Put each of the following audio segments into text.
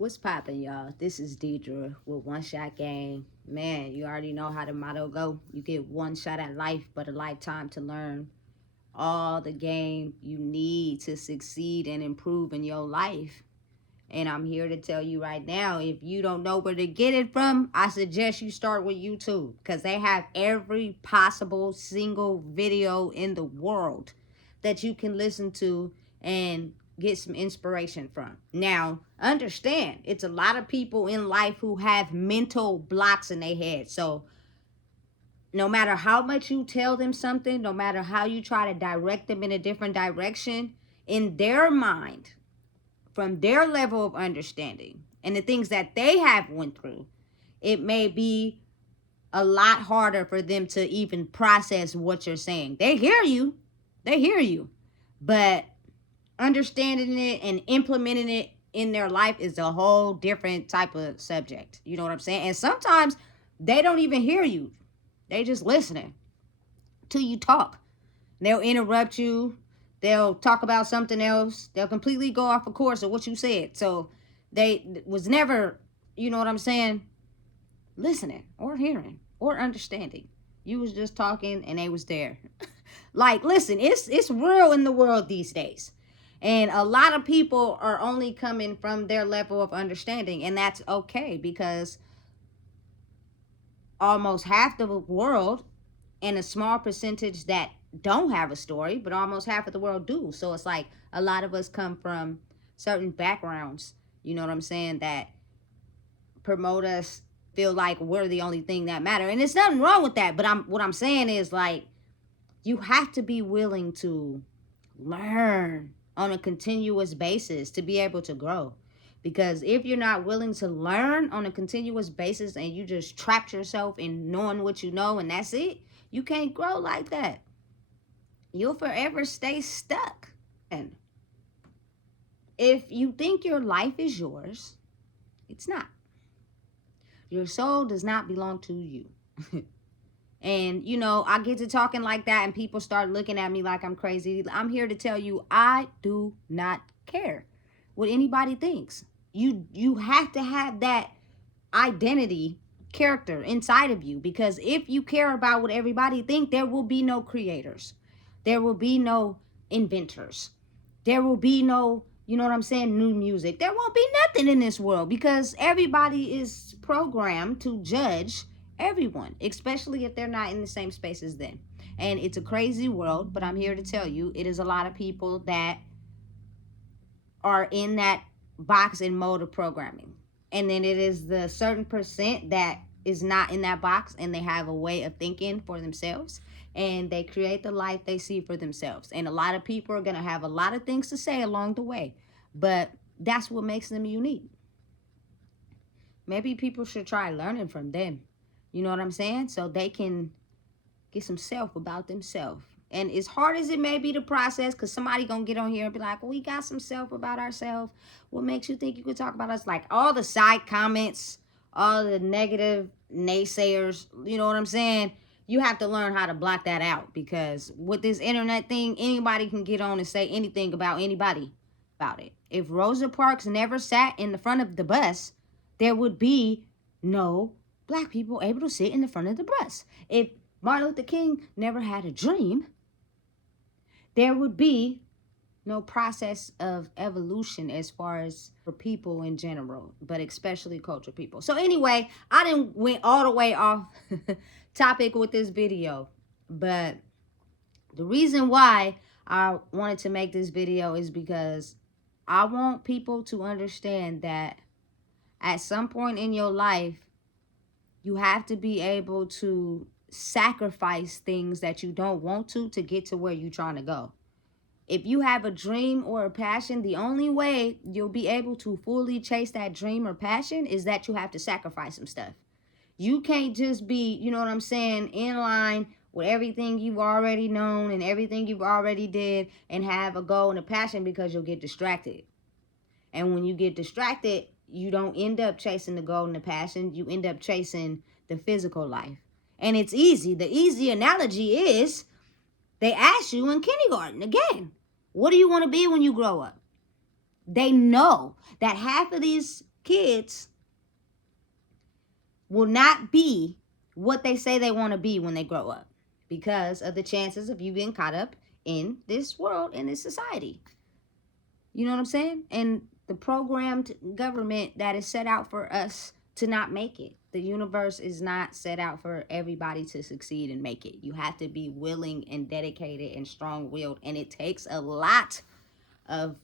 What's poppin', y'all? This is Deidre with One Shot Game. Man, you already know how the motto go. You get one shot at life, but a lifetime to learn all the game you need to succeed and improve in your life. And I'm here to tell you right now, if you don't know where to get it from, I suggest you start with YouTube because they have every possible single video in the world that you can listen to and get some inspiration from. Now, understand, it's a lot of people in life who have mental blocks in their head. So no matter how much you tell them something, no matter how you try to direct them in a different direction, in their mind, from their level of understanding and the things that they have went through, it may be a lot harder for them to even process what you're saying. They hear you, but understanding it and implementing it in their life is a whole different type of subject. You know what I'm saying? And sometimes they don't even hear you. They just listening till you talk. They'll interrupt you. They'll talk about something else. They'll completely go off of course of what you said. So they was never, you know what I'm saying, listening or hearing or understanding. You was just talking and they was there. Like, listen, it's real in the world these days. And a lot of people are only coming from their level of understanding. And that's okay because almost half the world and a small percentage that don't have a story, but almost half of the world do. So it's like a lot of us come from certain backgrounds, you know what I'm saying, that promote us, feel like we're the only thing that matter. And there's nothing wrong with that. But what I'm saying is, like, you have to be willing to learn on a continuous basis to be able to grow. Because if you're not willing to learn on a continuous basis and you just trapped yourself in knowing what you know and that's it, you can't grow like that. You'll forever stay stuck. And if you think your life is yours, it's not. Your soul does not belong to you. And, you know, I get to talking like that and people start looking at me like I'm crazy. I'm here to tell you, I do not care what anybody thinks. You have to have that identity character inside of you, because if you care about what everybody think, there will be no creators. There will be no inventors. There will be no, you know what I'm saying, new music. There won't be nothing in this world because everybody is programmed to judge everyone, especially if they're not in the same space as them. And it's a crazy world, but I'm here to tell you, it is a lot of people that are in that box and mode of programming. And then it is the certain percent that is not in that box and they have a way of thinking for themselves and they create the life they see for themselves. And a lot of people are going to have a lot of things to say along the way, but that's what makes them unique. Maybe people should try learning from them. You know what I'm saying? So they can get some self about themselves. And as hard as it may be to process, because somebody going to get on here and be like, well, we got some self about ourselves. What makes you think you could talk about us? Like all the side comments, all the negative naysayers, you know what I'm saying? You have to learn how to block that out, because with this internet thing, anybody can get on and say anything about anybody about it. If Rosa Parks never sat in the front of the bus, there would be no black people able to sit in the front of the bus. If Martin Luther King never had a dream, there would be no process of evolution as far as for people in general, but especially cultural people. So anyway, I didn't went all the way off topic with this video, but the reason why I wanted to make this video is because I want people to understand that at some point in your life, you have to be able to sacrifice things that you don't want to get to where you're trying to go. If you have a dream or a passion, the only way you'll be able to fully chase that dream or passion is that you have to sacrifice some stuff. You can't just be, you know what I'm saying, in line with everything you've already known and everything you've already did and have a goal and a passion, because you'll get distracted. And when you get distracted, you don't end up chasing the goal and the passion. You end up chasing the physical life. And it's easy. The easy analogy is they ask you in kindergarten, again, what do you want to be when you grow up? They know that half of these kids will not be what they say they want to be when they grow up because of the chances of you getting caught up in this world, in this society. You know what I'm saying? And the programmed government that is set out for us to not make it. The universe is not set out for everybody to succeed and make it. You have to be willing and dedicated and strong-willed. And it takes a lot of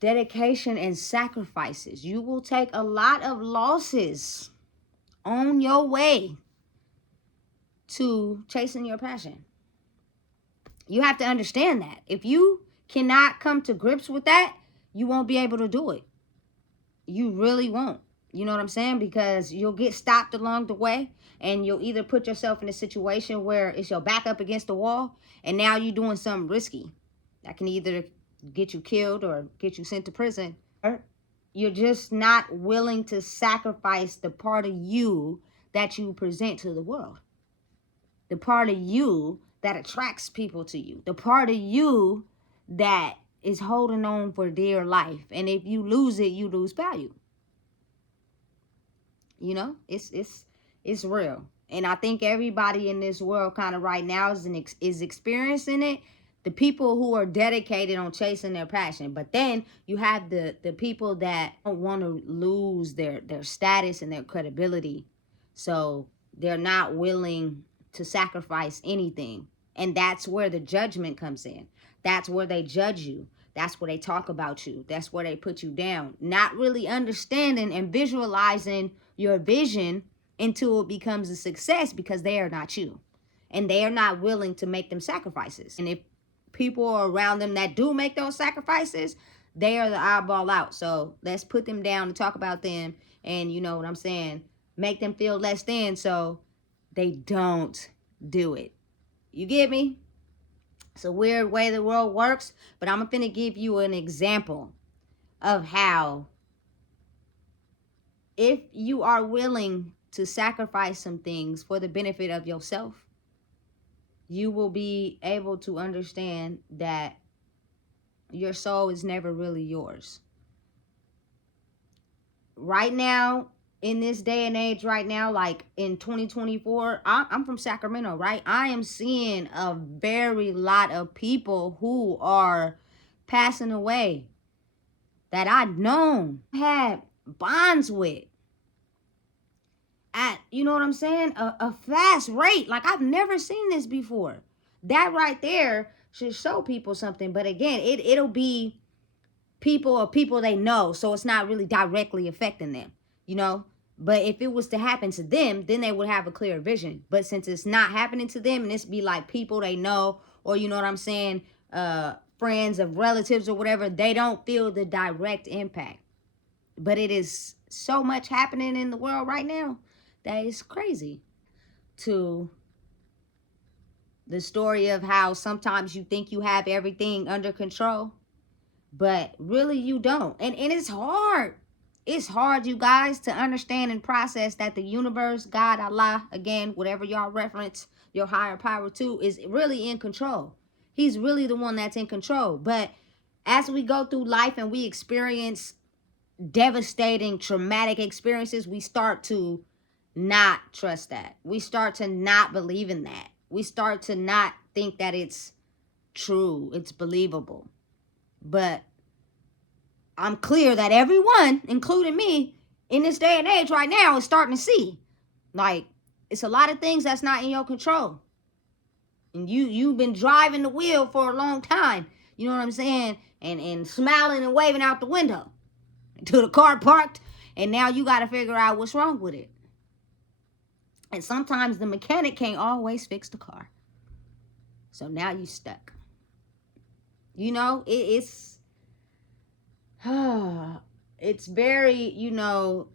dedication and sacrifices. You will take a lot of losses on your way to chasing your passion. You have to understand that. If you cannot come to grips with that, you won't be able to do it. You really won't. You know what I'm saying? Because you'll get stopped along the way, and you'll either put yourself in a situation where it's your back up against the wall, and now you're doing something risky that can either get you killed or get you sent to prison. Or you're just not willing to sacrifice the part of you that you present to the world. The part of you that attracts people to you. The part of you that is holding on for dear life. And if you lose it, you lose value. You know, it's real. And I think everybody in this world kind of right now is experiencing it. The people who are dedicated on chasing their passion. But then you have the people that don't want to lose their status and their credibility. So they're not willing to sacrifice anything. And that's where the judgment comes in. That's where they judge you. That's where they talk about you. That's where they put you down. Not really understanding and visualizing your vision until it becomes a success, because they are not you. And they are not willing to make them sacrifices. And if people are around them that do make those sacrifices, they are the eyeball out. So let's put them down and talk about them. And you know what I'm saying? Make them feel less than so they don't do it. You get me? It's a weird way the world works, but I'm going to give you an example of how, if you are willing to sacrifice some things for the benefit of yourself, you will be able to understand that your soul is never really yours. Right now, in this day and age right now, like in 2024, I'm from Sacramento, right? I am seeing a very lot of people who are passing away that I've known, had bonds with at, you know what I'm saying, a fast rate. Like, I've never seen this before. That right there should show people something. But again, it'll be people they know, so it's not really directly affecting them, you know. But if it was to happen to them, then they would have a clear vision. But since it's not happening to them, and it's be like people they know, or you know what I'm saying, friends of relatives or whatever, they don't feel the direct impact. But it is so much happening in the world right now that is crazy. To the story of how sometimes you think you have everything under control, but really you don't. And it's hard. It's hard, you guys, to understand and process that the universe, God, Allah, again, whatever y'all reference your higher power to, is really in control. He's really the one that's in control. But as we go through life and we experience devastating, traumatic experiences, we start to not trust that. We start to not believe in that. We start to not think that it's true, it's believable. But I'm clear that everyone, including me, in this day and age right now is starting to see. Like, it's a lot of things that's not in your control. And you've been driving the wheel for a long time. You know what I'm saying? And smiling and waving out the window until the car parked. And now you got to figure out what's wrong with it. And sometimes the mechanic can't always fix the car. So now you stuck. You know, it's very, you know,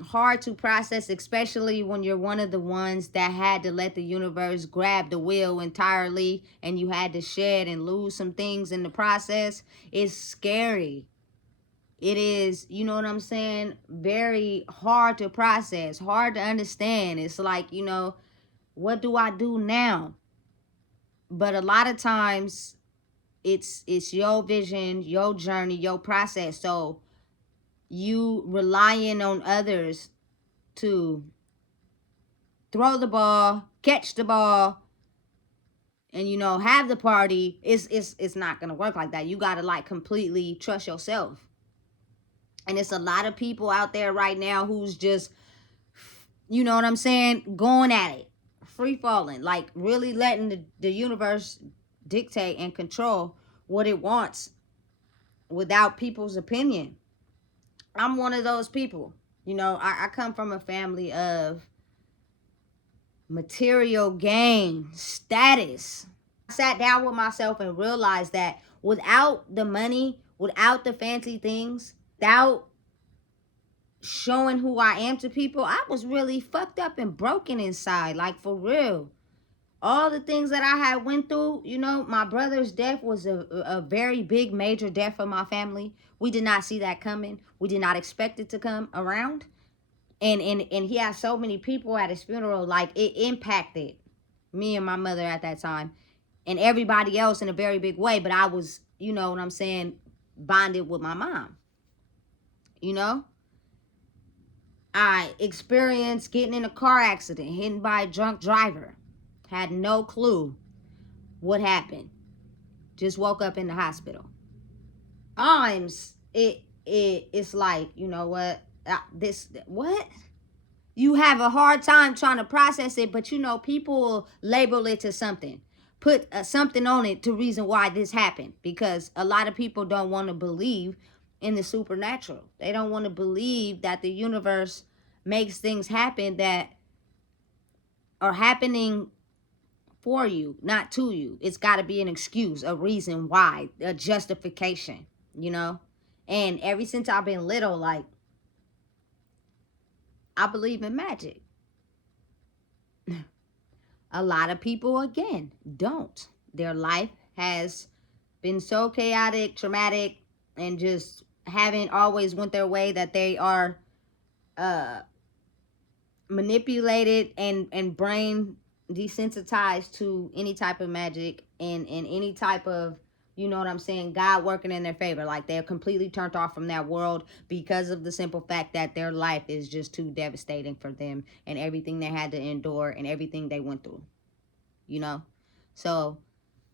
hard to process, especially when you're one of the ones that had to let the universe grab the wheel entirely, and you had to shed and lose some things in the process. It's scary. It is, you know what I'm saying, very hard to process, hard to understand. It's like, you know, what do I do now? But a lot of times it's your vision, your journey, your process. So you relying on others to throw the ball, catch the ball, and have the party, it's not gonna work like that. You gotta like completely trust yourself. And it's a lot of people out there right now who's just, going at it, free falling, like really letting the universe dictate and control what it wants without people's opinion. I'm one of those people. I come from a family of material gain, status. I sat down with myself and realized that without the money, without the fancy things, without showing who I am to people, I was really fucked up and broken inside, like for real. All the things that I had went through, my brother's death was a very big major death for my family. We did not see that coming. We did not expect it to come around. And he had so many people at his funeral, like it impacted me and my mother at that time and everybody else in a very big way. But I was, bonded with my mom. you know I experienced getting in a car accident, hit by a drunk driver. Had no clue what happened. Just woke up in the hospital. Times it's like, what, this, what, you have a hard time trying to process it, but people will label it to something, put something on it to reason why this happened, because a lot of people don't want to believe in the supernatural. They don't want to believe that the universe makes things happen that are happening for you, not to you. It's got to be an excuse, a reason why, a justification, you know? And ever since I've been little, like, I believe in magic. A lot of people, again, don't. Their life has been so chaotic, traumatic, and just haven't always went their way that they are uh, manipulated and brain desensitized to any type of magic and any type of, God working in their favor. Like they're completely turned off from that world because of the simple fact that their life is just too devastating for them and everything they had to endure and everything they went through, you know? So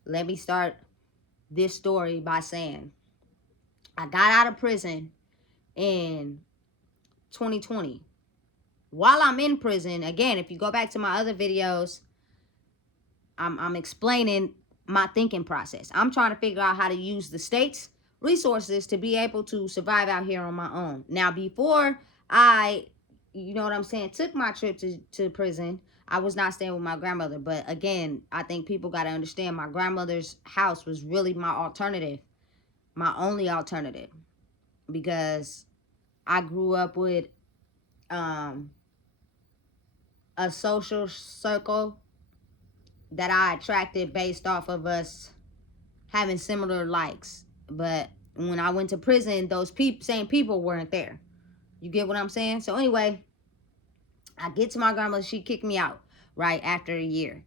let me start this story by saying I got out of prison in 2020. While I'm in prison, again, if you go back to my other videos, I'm explaining my thinking process. I'm trying to figure out how to use the state's resources to be able to survive out here on my own. Now, before I, took my trip to prison, I was not staying with my grandmother. But again, I think people got to understand my grandmother's house was really my alternative, my only alternative, because I grew up with a social circle that I attracted based off of us having similar likes. But when I went to prison, those same people weren't there. You get what I'm saying? So anyway, I get to my grandmother. She kicked me out right after a year.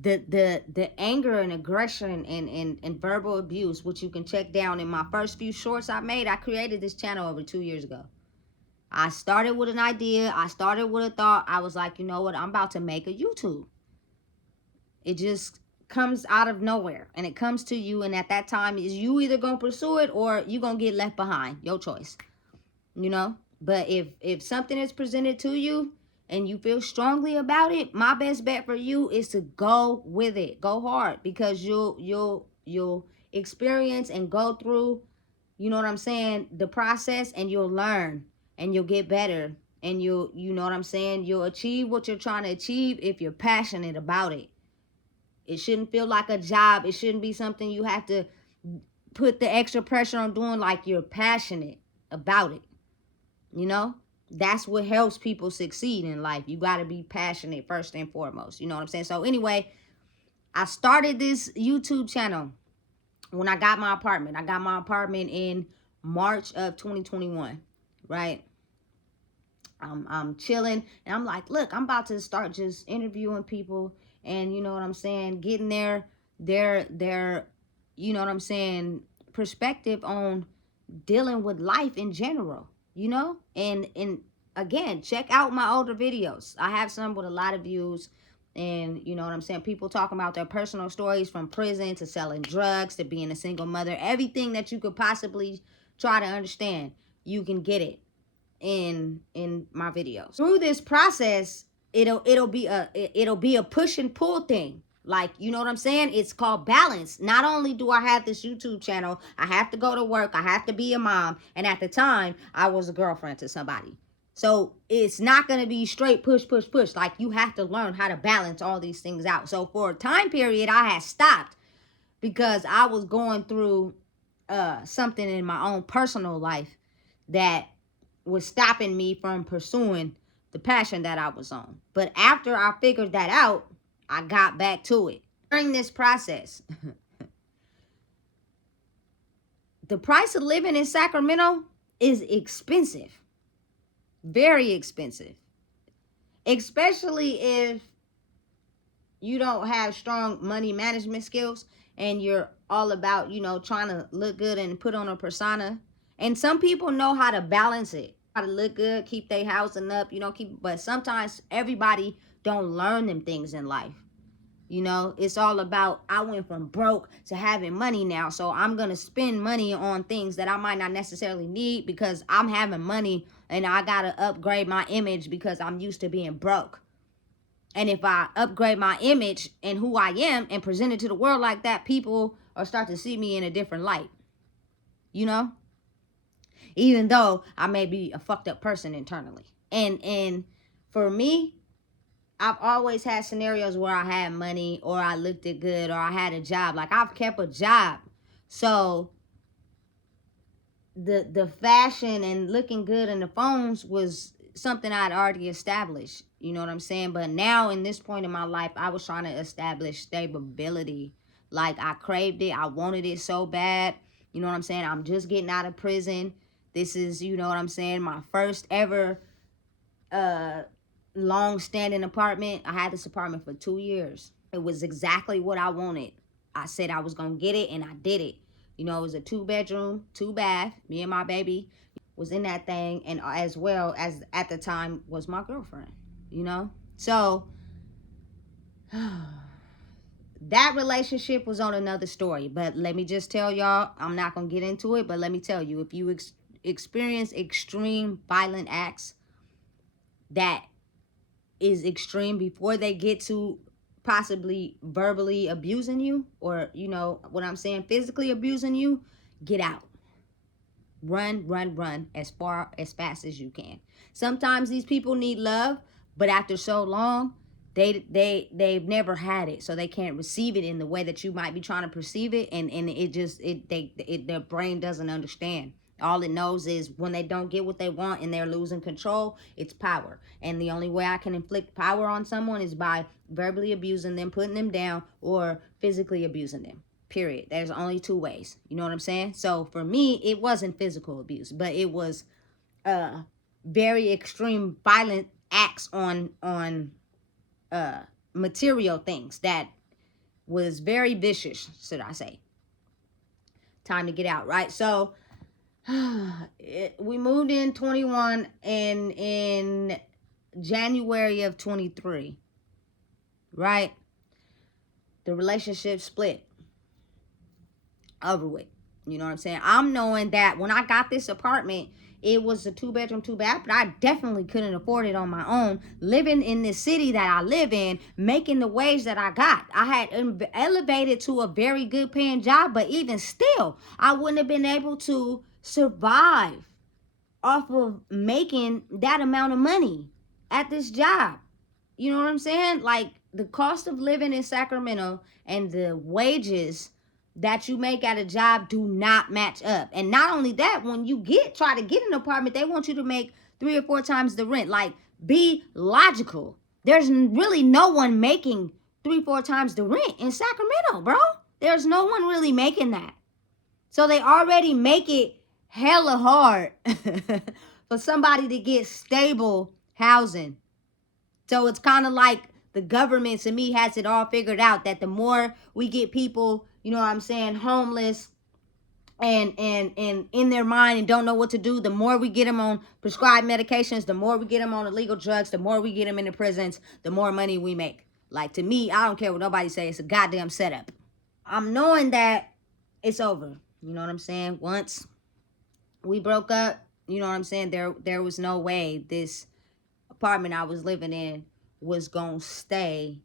The anger and aggression and verbal abuse, which you can check down in my first few shorts I made. I created this channel over 2 years ago. I started with an idea. I started with a thought. I was like, you know what? I'm about to make a YouTube. It just comes out of nowhere and it comes to you, and at that time is you either gonna pursue it or you gonna get left behind. Your choice, but if something is presented to you and you feel strongly about it, my best bet for you is to go with it. Go hard, because you'll experience and go through, the process, and you'll learn and you'll get better, and you'll achieve what you're trying to achieve if you're passionate about it. It shouldn't feel like a job. It shouldn't be something you have to put the extra pressure on doing, like you're passionate about it. That's what helps people succeed in life. You got to be passionate first and foremost. You know what I'm saying? So anyway, I started this YouTube channel when I got my apartment. I got my apartment in March of 2021, right? I'm chilling and I'm like, look, I'm about to start just interviewing people, and getting their perspective on dealing with life in general. you know? And again, check out my older videos. I have some with a lot of views. And you know what I'm saying? People talking about their personal stories from prison to selling drugs to being a single mother. Everything that you could possibly try to understand, you can get it in my videos. Through this process, it'll be a push and pull thing. Like, you know what I'm saying? It's called balance. Not only do I have this YouTube channel, I have to go to work, I have to be a mom, and at the time, I was a girlfriend to somebody. So it's not going to be straight push, push, push. Like, you have to learn how to balance all these things out. So for a time period, I had stopped because I was going through something in my own personal life that was stopping me from pursuing the passion that I was on. But after I figured that out, I got back to it. During this process, the price of living in Sacramento is expensive. Very expensive. Especially if you don't have strong money management skills and you're all about, you know, trying to look good and put on a persona. And some people know how to balance it, how to look good, keep their housing up, you know, but sometimes everybody don't learn them things in life. You know, it's all about, I went from broke to having money now, so I'm going to spend money on things that I might not necessarily need because I'm having money and I got to upgrade my image because I'm used to being broke. And if I upgrade my image and who I am and present it to the world like that, people will start to see me in a different light. You know? Even though I may be a fucked up person internally. And for me, I've always had scenarios where I had money or I looked it good or I had a job. Like, I've kept a job. So the fashion and looking good in the phones was something I'd already established. You know what I'm saying? But now in this point in my life, I was trying to establish stability. Like, I craved it. I wanted it so bad. You know what I'm saying? I'm just getting out of prison. This is, you know what I'm saying, my first ever long standing apartment. I had this apartment for 2 years. It was exactly what I wanted. I said I was gonna get it and I did it. You know, it was a 2 bedroom, 2 bath. Me and my baby was in that thing, and as well as at the time was my girlfriend, you know? So that relationship was on another story. But let me just tell y'all, I'm not gonna get into it, but let me tell you, if you experience extreme violent acts that is extreme before they get to possibly verbally abusing you, or, you know what I'm saying, physically abusing you, get out. Run as fast as you can. Sometimes these people need love, but after so long, they've never had it, so they can't receive it in the way that you might be trying to perceive it, and their brain doesn't understand. All it knows is when they don't get what they want and they're losing control, it's power. And the only way I can inflict power on someone is by verbally abusing them, putting them down, or physically abusing them. Period. There's only two ways. You know what I'm saying? So for me, it wasn't physical abuse, but it was very extreme violent acts on material things that was very vicious, should I say. Time to get out, right? So we moved in 21 and in January of 23, right? The relationship split. Over with. You know what I'm saying? I'm knowing that when I got this apartment, it was a 2 bedroom, 2 bath, but I definitely couldn't afford it on my own. Living in this city that I live in, making the wage that I got, I had elevated to a very good paying job, but even still, I wouldn't have been able to survive off of making that amount of money at this job. You know what I'm saying? Like, the cost of living in Sacramento and the wages that you make at a job do not match up. And not only that, when you try to get an apartment, they want you to make 3 or 4 times the rent. Like, be logical. There's really no one making 3, 4 times the rent in Sacramento, bro. There's no one really making that. So they already make it hella hard for somebody to get stable housing. So it's kind of like the government, to me, has it all figured out, that the more we get people, you know what I'm saying, homeless and in their mind and don't know what to do. The more we get them on prescribed medications, the more we get them on illegal drugs, the more we get them into prisons, the more money we make. Like, to me, I don't care what nobody says, it's a goddamn setup. I'm knowing that it's over. You know what I'm saying? Once we broke up, you know what I'm saying, there was no way this apartment I was living in was gonna stay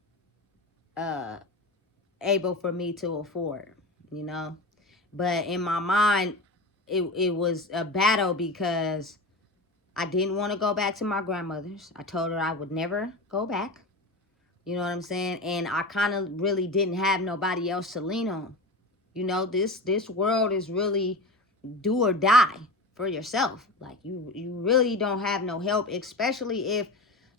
uh able for me to afford, you know. But in my mind, it was a battle because I didn't want to go back to my grandmother's. I told her I would never go back. You know what I'm saying? And I kind of really didn't have nobody else to lean on. You know, this world is really do or die for yourself. Like, you really don't have no help, especially if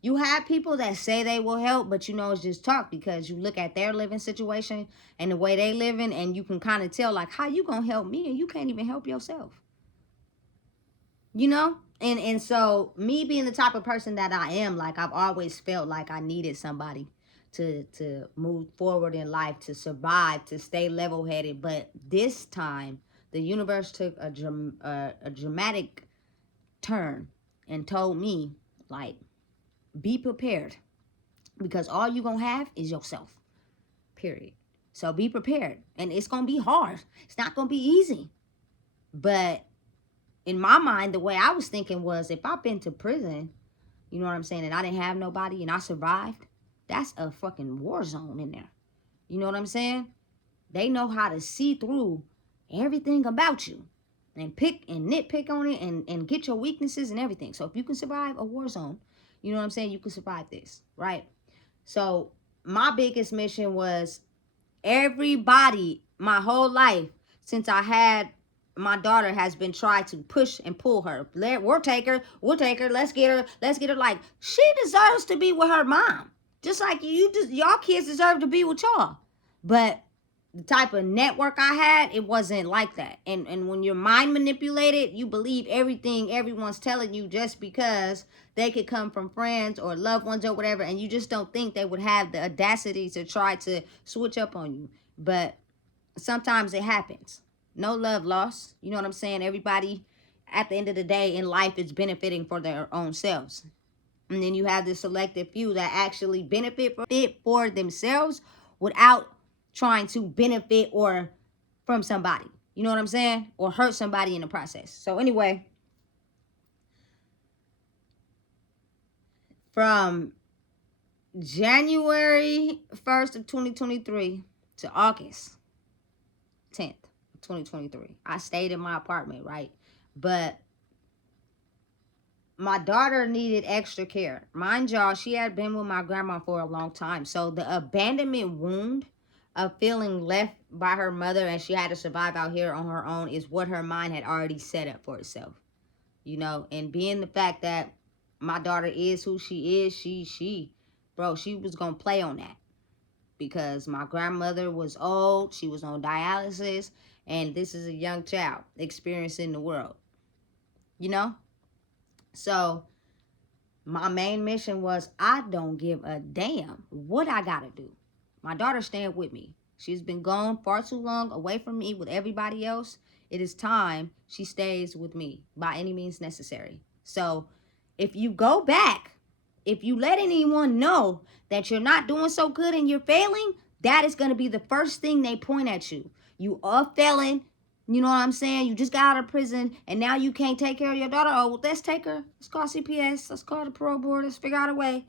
you have people that say they will help, but you know it's just talk, because you look at their living situation and the way they living, and you can kind of tell, like, how you gonna help me and you can't even help yourself, you know. And so, me being the type of person that I am, like, I've always felt like I needed somebody to move forward in life, to survive, to stay level-headed. But this time the universe took a dramatic turn and told me, like, be prepared, because all you're gonna have is yourself, period. So be prepared, and it's gonna be hard, it's not gonna be easy. But in my mind, the way I was thinking was, if I've been to prison, you know what I'm saying, and I didn't have nobody and I survived, that's a fucking war zone in there. You know what I'm saying? They know how to see through everything about you and pick and nitpick on it, and get your weaknesses and everything. So if you can survive a war zone, you know what I'm saying, you can survive this, right? So my biggest mission was, everybody my whole life since I had my daughter has been trying to push and pull her. We'll take her, let's get her, Like, she deserves to be with her mom. Just like y'all kids deserve to be with y'all. But the type of network I had, it wasn't like that. And when you're mind manipulated, you believe everything everyone's telling you, just because they could come from friends or loved ones or whatever, and you just don't think they would have the audacity to try to switch up on you. But sometimes it happens. No love lost. You know what I'm saying? Everybody at the end of the day in life is benefiting for their own selves. And then you have this selective few that actually benefit for themselves without trying to benefit or from somebody. You know what I'm saying? Or hurt somebody in the process. So anyway, from January 1st of 2023 to August 10th of 2023, I stayed in my apartment, right? But my daughter needed extra care. Mind y'all, she had been with my grandma for a long time. So the abandonment wound of feeling left by her mother, and she had to survive out here on her own, is what her mind had already set up for itself. You know, and being the fact that my daughter is who she is, she was going to play on that. Because my grandmother was old, she was on dialysis, and this is a young child experiencing the world. You know? So my main mission was, I don't give a damn what I gotta do. My daughter's staying with me. She's been gone far too long, away from me with everybody else. It is time she stays with me by any means necessary. So if you go back, if you let anyone know that you're not doing so good and you're failing, that is going to be the first thing they point at you. You are failing. You know what I'm saying? You just got out of prison and now you can't take care of your daughter. Oh, well, let's take her. Let's call CPS. Let's call the parole board. Let's figure out a way.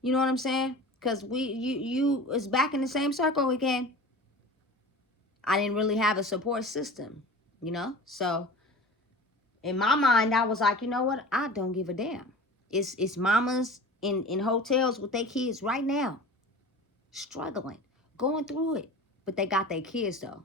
You know what I'm saying? Because you is back in the same circle again. I didn't really have a support system, you know? So in my mind, I was like, you know what? I don't give a damn. It's mamas in hotels with their kids right now, struggling, going through it. But they got their kids though.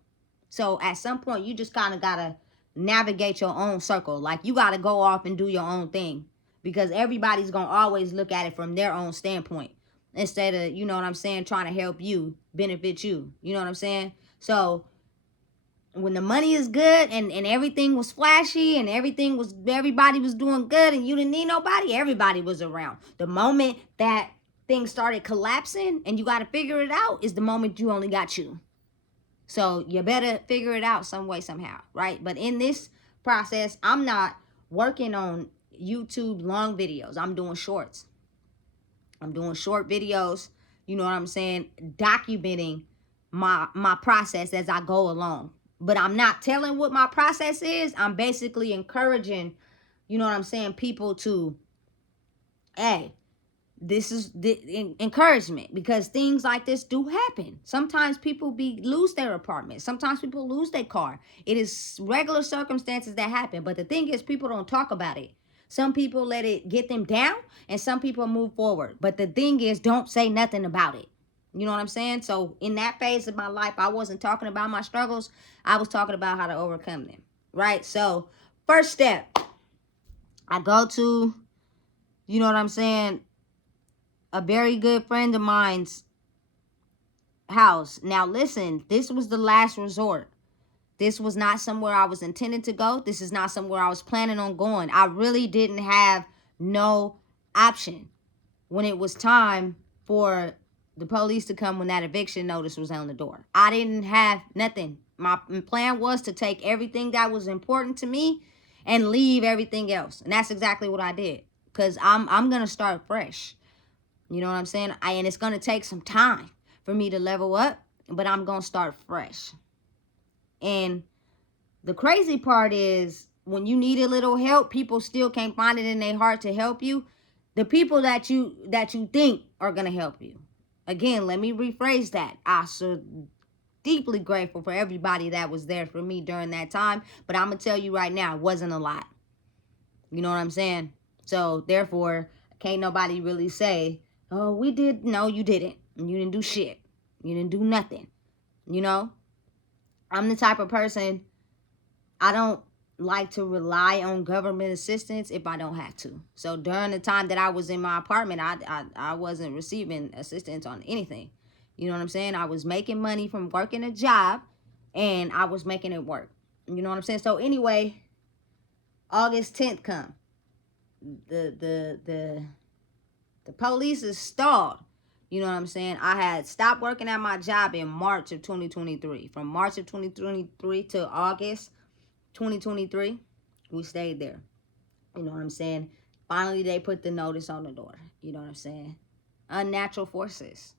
So at some point, you just kind of got to navigate your own circle. Like, you got to go off and do your own thing, because everybody's going to always look at it from their own standpoint instead of, you know what I'm saying, trying to help you, benefit you. You know what I'm saying? So when the money is good and everything was flashy and everybody was doing good and you didn't need nobody, everybody was around. The moment that things started collapsing and you got to figure it out is the moment you only got you. So you better figure it out some way, somehow, right? But in this process, I'm not working on YouTube long videos. I'm doing shorts. I'm doing short videos, you know what I'm saying, documenting my process as I go along. But I'm not telling what my process is. I'm basically encouraging, you know what I'm saying, people to, hey, this is the encouragement, because things like this do happen. Sometimes people lose their apartment. Sometimes people lose their car. It is regular circumstances that happen. But the thing is, people don't talk about it. Some people let it get them down, and some people move forward. But the thing is, don't say nothing about it. You know what I'm saying? So in that phase of my life, I wasn't talking about my struggles. I was talking about how to overcome them. Right? So first step, I go to, you know what I'm saying, a very good friend of mine's house. Now listen, this was the last resort. This was not somewhere I was intending to go. This is not somewhere I was planning on going. I really didn't have no option when it was time for the police to come when that eviction notice was on the door. I didn't have nothing. My plan was to take everything that was important to me and leave everything else. And that's exactly what I did. Cause I'm gonna start fresh. You know what I'm saying? And it's going to take some time for me to level up, but I'm going to start fresh. And the crazy part is, when you need a little help, people still can't find it in their heart to help you. The people that you think are going to help you. Again, let me rephrase that. I'm so deeply grateful for everybody that was there for me during that time. But I'm going to tell you right now, it wasn't a lot. You know what I'm saying? So therefore, can't nobody really say, oh, we did. No, you didn't. You didn't do shit. You didn't do nothing. You know? I'm the type of person, I don't like to rely on government assistance if I don't have to. So during the time that I was in my apartment, I wasn't receiving assistance on anything. You know what I'm saying? I was making money from working a job, and I was making it work. You know what I'm saying? So anyway, August 10th come. The police is stalled. You know what I'm saying? I had stopped working at my job in March of 2023. From March of 2023 to August 2023, we stayed there. You know what I'm saying? Finally, they put the notice on the door. You know what I'm saying? Unnatural forces,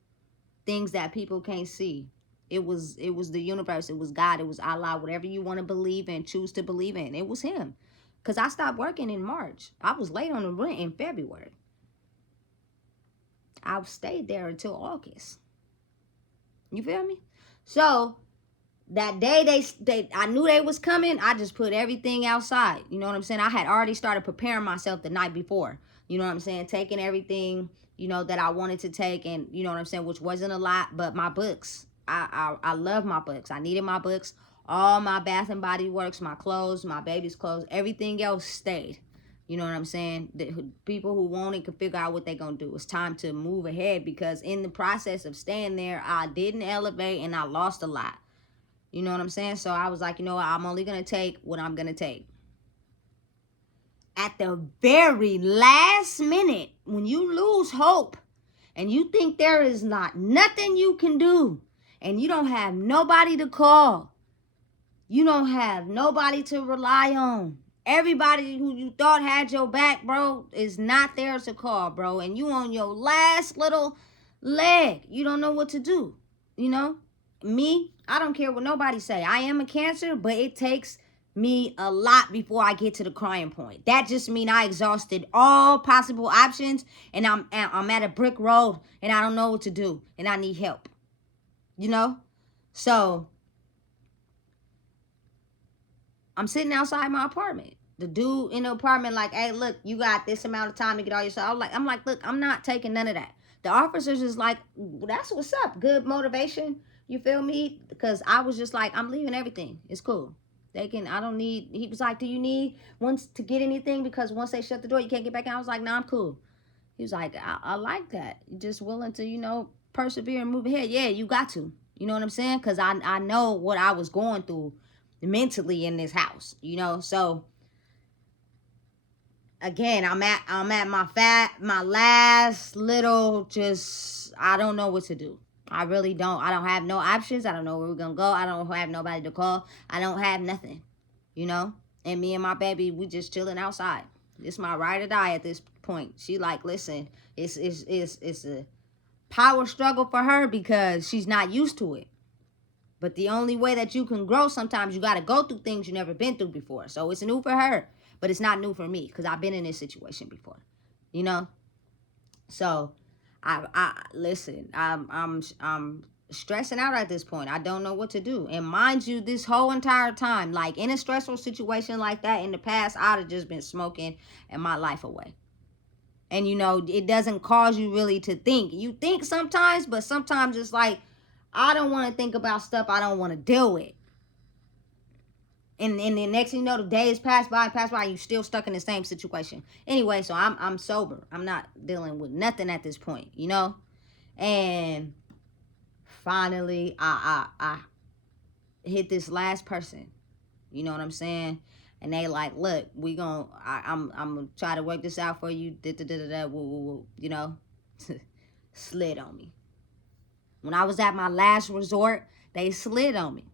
things that people can't see. It was the universe. It was God. It was Allah. Whatever you want to believe in, choose to believe in. It was Him. Because I stopped working in March. I was late on the rent in February. I stayed there until August. You feel me? So that day I knew they was coming, I just put everything outside. You know what I'm saying? I had already started preparing myself the night before. You know what I'm saying? Taking everything, you know, that I wanted to take, and you know what I'm saying, which wasn't a lot, but my books. I love my books. I needed my books. All my Bath and Body Works, my clothes, my baby's clothes, everything else stayed. You know what I'm saying? The people who want it can figure out what they're going to do. It's time to move ahead, because in the process of staying there, I didn't elevate and I lost a lot. You know what I'm saying? So I was like, you know what? I'm only going to take what I'm going to take. At the very last minute, when you lose hope and you think there is not nothing you can do, and you don't have nobody to call, you don't have nobody to rely on, everybody who you thought had your back, bro, is not there to call, bro, and you on your last little leg, you don't know what to do. You know, me, I don't care what nobody say. I am a Cancer, but it takes me a lot before I get to the crying point. That just means I exhausted all possible options, and I'm at a brick road, and I don't know what to do, and I need help. You know? So I'm sitting outside my apartment. The dude in the apartment like, hey, look, you got this amount of time to get all your stuff. I'm like, look, I'm not taking none of that. The officers is like, well, that's what's up. Good motivation. You feel me? Because I was just like, I'm leaving everything. It's cool. I don't need, he was like, do you need once to get anything? Because once they shut the door, you can't get back in. I was like, nah, I'm cool. He was like, I like that. You're just willing to, you know, persevere and move ahead. Yeah, you got to. You know what I'm saying? Because I know what I was going through mentally in this house, you know. So again, I'm at my last little, just I don't know what to do. I really don't. I don't have no options. I don't know where we're gonna go. I don't have nobody to call. I don't have nothing, you know. And me and my baby, we just chilling outside. It's my ride or die at this point. She like, listen, it's a power struggle for her because she's not used to it. But the only way that you can grow, sometimes you got to go through things you never been through before. So it's new for her, but it's not new for me because I've been in this situation before, you know. So I listen. I'm stressing out at this point. I don't know what to do. And mind you, this whole entire time, like in a stressful situation like that in the past, I'd have just been smoking and my life away. And you know, it doesn't cause you really to think. You think sometimes, but sometimes it's like I don't want to think about stuff I don't want to deal with. And the next thing you know, the days pass by, and you're still stuck in the same situation. Anyway, so I'm sober. I'm not dealing with nothing at this point, you know. And finally, I hit this last person. You know what I'm saying? And they like, look, I'm gonna try to work this out for you. You know, slid on me. When I was at my last resort, they slid on me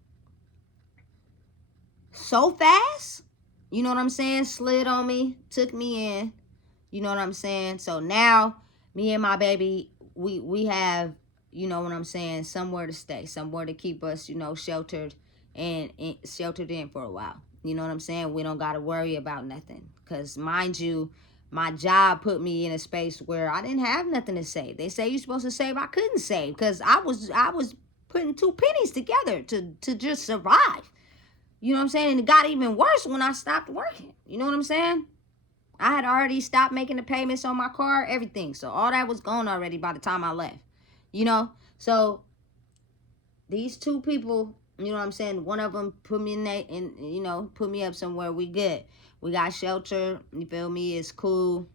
so fast. You know what I'm saying? Slid on me, took me in. You know what I'm saying? So now, me and my baby, we have, you know what I'm saying, somewhere to stay, somewhere to keep us, you know, sheltered and sheltered in for a while. You know what I'm saying? We don't got to worry about nothing. Because, mind you, my job put me in a space where I didn't have nothing to save. They say you're supposed to save. I couldn't save because I was putting two pennies together to just survive. You know what I'm saying? And it got even worse when I stopped working. You know what I'm saying? I had already stopped making the payments on my car, everything. So all that was gone already by the time I left. You know? So these two people, you know what I'm saying? One of them put me you know, put me up somewhere. We good. We got shelter. You feel me? It's cool.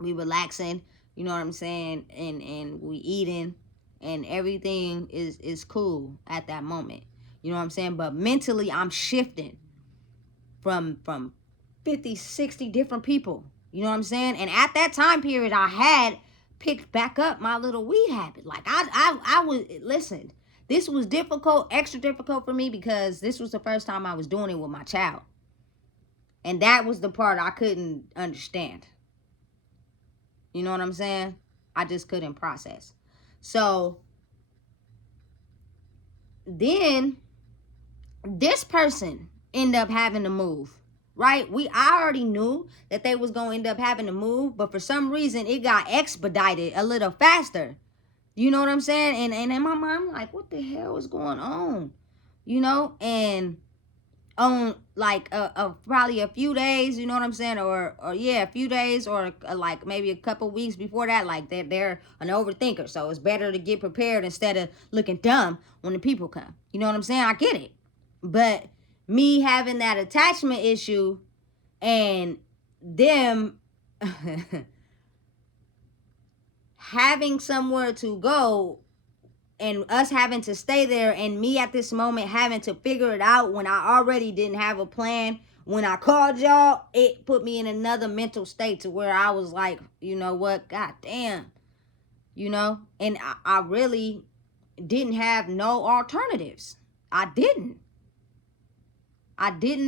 We relaxing. You know what I'm saying? And we eating. And everything is cool at that moment. You know what I'm saying? But mentally, I'm shifting from 50, 60 different people. You know what I'm saying? And at that time period, I had picked back up my little weed habit. Like I was, listen, this was difficult, extra difficult for me because this was the first time I was doing it with my child. And that was the part I couldn't understand. You know what I'm saying? I just couldn't process. So then this person ended up having to move, right? I already knew that they was going to end up having to move, but for some reason it got expedited a little faster. You know what I'm saying? And in my mind, I'm like, what the hell is going on? You know? And on like probably a few days, you know what I'm saying? Or yeah, a few days or like maybe a couple weeks before that, like they're an overthinker. So it's better to get prepared instead of looking dumb when the people come. You know what I'm saying? I get it. But me having that attachment issue and them having somewhere to go and us having to stay there and me at this moment having to figure it out when I already didn't have a plan. When I called y'all, it put me in another mental state to where I was like, you know what? God damn. You know? And I really didn't have no alternatives. I didn't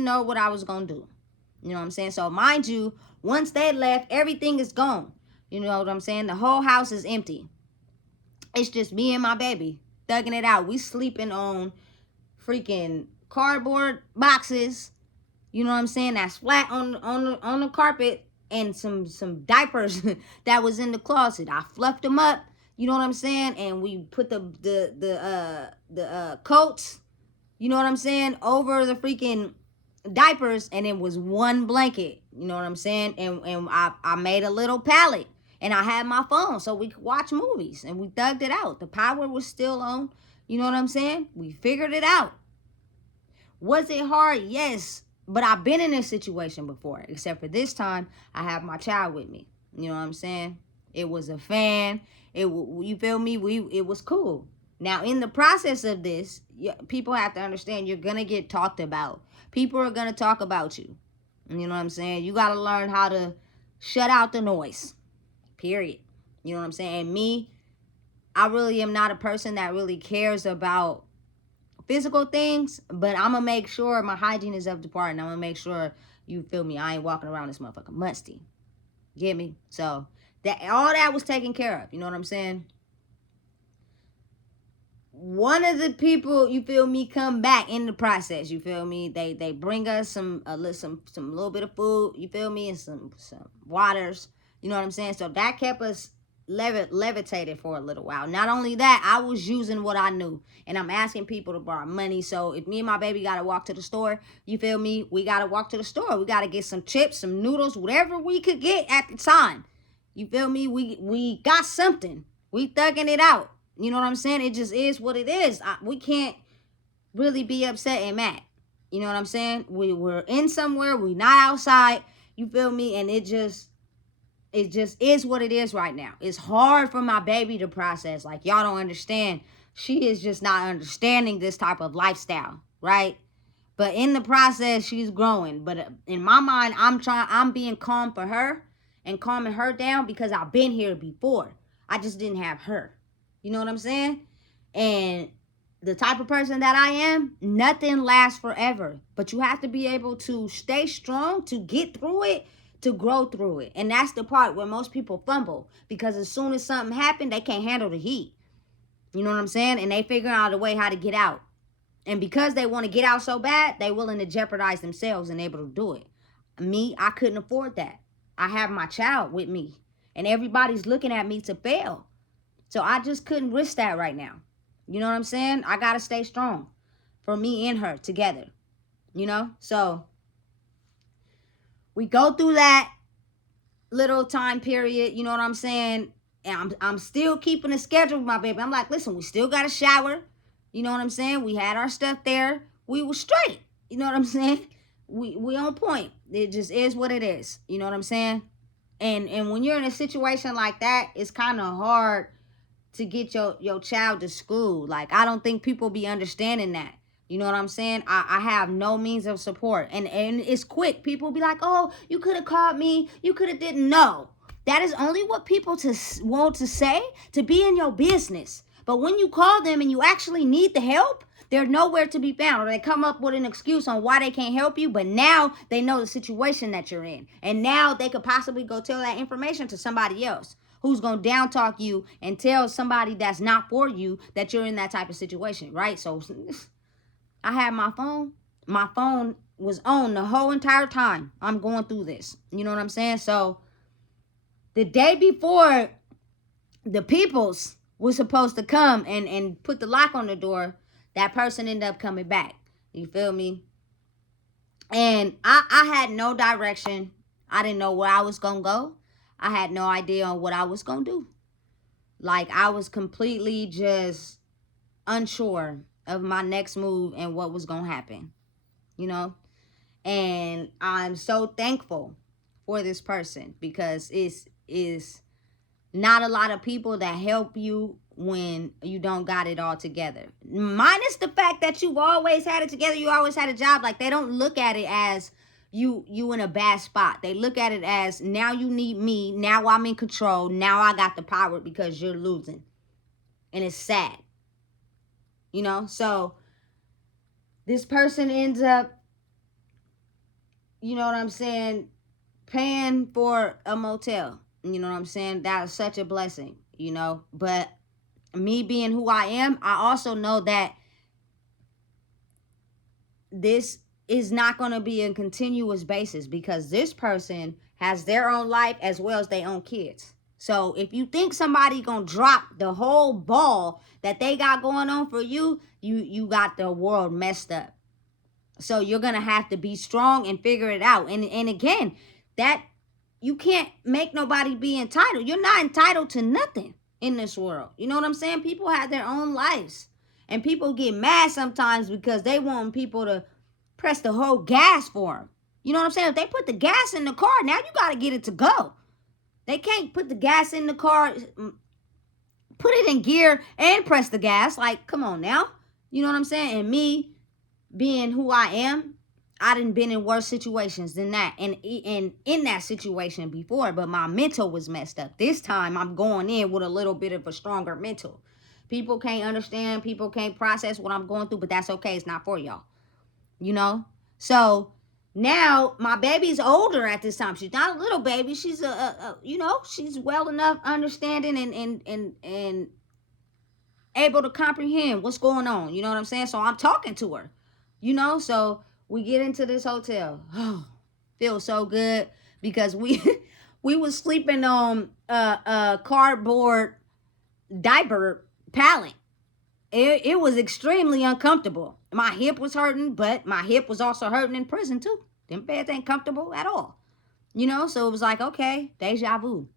know what I was going to do. You know what I'm saying? So mind you, once they left, everything is gone. You know what I'm saying? The whole house is empty. It's just me and my baby thugging it out. We sleeping on freaking cardboard boxes. You know what I'm saying? That's flat on the carpet and some diapers that was in the closet. I fluffed them up. You know what I'm saying? And we put the coats, you know what I'm saying, over the freaking diapers, and it was one blanket. You know what I'm saying? And I made a little pallet. And I had my phone so we could watch movies. And we thugged it out. The power was still on. You know what I'm saying? We figured it out. Was it hard? Yes. But I've been in this situation before. Except for this time, I have my child with me. You know what I'm saying? It was a fan. You feel me? It was cool. Now, in the process of this, people have to understand you're going to get talked about. People are going to talk about you. You know what I'm saying? You got to learn how to shut out the noise. Period. You know what I'm saying? And me, I really am not a person that really cares about physical things, but I'm gonna make sure my hygiene is up to par, and I'm gonna make sure, you feel me, I ain't walking around this motherfucker musty. Get me? So that all that was taken care of. You know what I'm saying? One of the people, you feel me, come back in the process. You feel me? They bring us some little bit of food. You feel me? And some waters. You know what I'm saying? So that kept us levitated for a little while. Not only that, I was using what I knew, and I'm asking people to borrow money. So if me and my baby gotta walk to the store, you feel me? We gotta walk to the store. We gotta get some chips, some noodles, whatever we could get at the time. You feel me? We got something. We thugging it out. You know what I'm saying? It just is what it is. We can't really be upset and mad. You know what I'm saying? We're in somewhere. We not outside. You feel me? And it just is what it is right now. It's hard for my baby to process. Like, y'all don't understand. She is just not understanding this type of lifestyle, right? But in the process, she's growing. But in my mind, I'm being calm for her and calming her down because I've been here before. I just didn't have her. You know what I'm saying? And the type of person that I am, nothing lasts forever. But you have to be able to stay strong to get through it, to grow through it. And that's the part where most people fumble, because as soon as something happened, they can't handle the heat. You know what I'm saying? And they figure out a way how to get out. And because they want to get out so bad, they're willing to jeopardize themselves and able to do it. Me, I couldn't afford that. I have my child with me, and everybody's looking at me to fail. So I just couldn't risk that right now. You know what I'm saying? I got to stay strong for me and her together, you know? So we go through that little time period, you know what I'm saying? And I'm still keeping a schedule with my baby. I'm like, listen, we still got a shower. You know what I'm saying? We had our stuff there. We were straight. You know what I'm saying? We on point. It just is what it is. You know what I'm saying? And when you're in a situation like that, it's kind of hard to get your child to school. Like, I don't think people be understanding that. You know what I'm saying? I have no means of support. And it's quick. People be like, oh, you could have called me. You could have didn't know. That is only what people want to say, to be in your business. But when you call them and you actually need the help, they're nowhere to be found. Or they come up with an excuse on why they can't help you. But now they know the situation that you're in. And now they could possibly go tell that information to somebody else who's going to down talk you and tell somebody that's not for you that you're in that type of situation, right? So I had my phone. My phone was on the whole entire time I'm going through this. You know what I'm saying? So the day before the peoples was supposed to come and put the lock on the door, that person ended up coming back. You feel me? And I had no direction. I didn't know where I was going to go. I had no idea on what I was going to do. Like, I was completely just unsure of my next move and what was going to happen, you know? And I'm so thankful for this person, because it's not a lot of people that help you when you don't got it all together. Minus the fact that you've always had it together, you always had a job. Like, they don't look at it as you in a bad spot. They look at it as, now you need me, now I'm in control, now I got the power because you're losing. And it's sad. You know? So this person ends up, you know what I'm saying, paying for a motel. You know what I'm saying? That was such a blessing, you know? But me being who I am, I also know that this is not going to be a continuous basis, because this person has their own life as well as their own kids. So if you think somebody going to drop the whole ball that they got going on for you, you got the world messed up. So you're going to have to be strong and figure it out. And again, that you can't make nobody be entitled. You're not entitled to nothing in this world. You know what I'm saying? People have their own lives. And people get mad sometimes because they want people to press the whole gas for them. You know what I'm saying? If they put the gas in the car, now you got to get it to go. They can't put the gas in the car, put it in gear, and press the gas. Like, come on now. You know what I'm saying? And me being who I am, I done been in worse situations than that, and in that situation before, but my mental was messed up. This time I'm going in with a little bit of a stronger mental. People can't understand, people can't process what I'm going through, but that's okay. It's not for y'all, you know. So now my baby's older at this time. She's not a little baby. She's she's well enough understanding and able to comprehend what's going on. You know what I'm saying? So I'm talking to her, So we get into this hotel. Oh, feels so good because we we was sleeping on a cardboard diaper pallet. It was extremely uncomfortable. My hip was hurting, but my hip was also hurting in prison too. Them beds ain't comfortable at all. So it was like, okay, deja vu.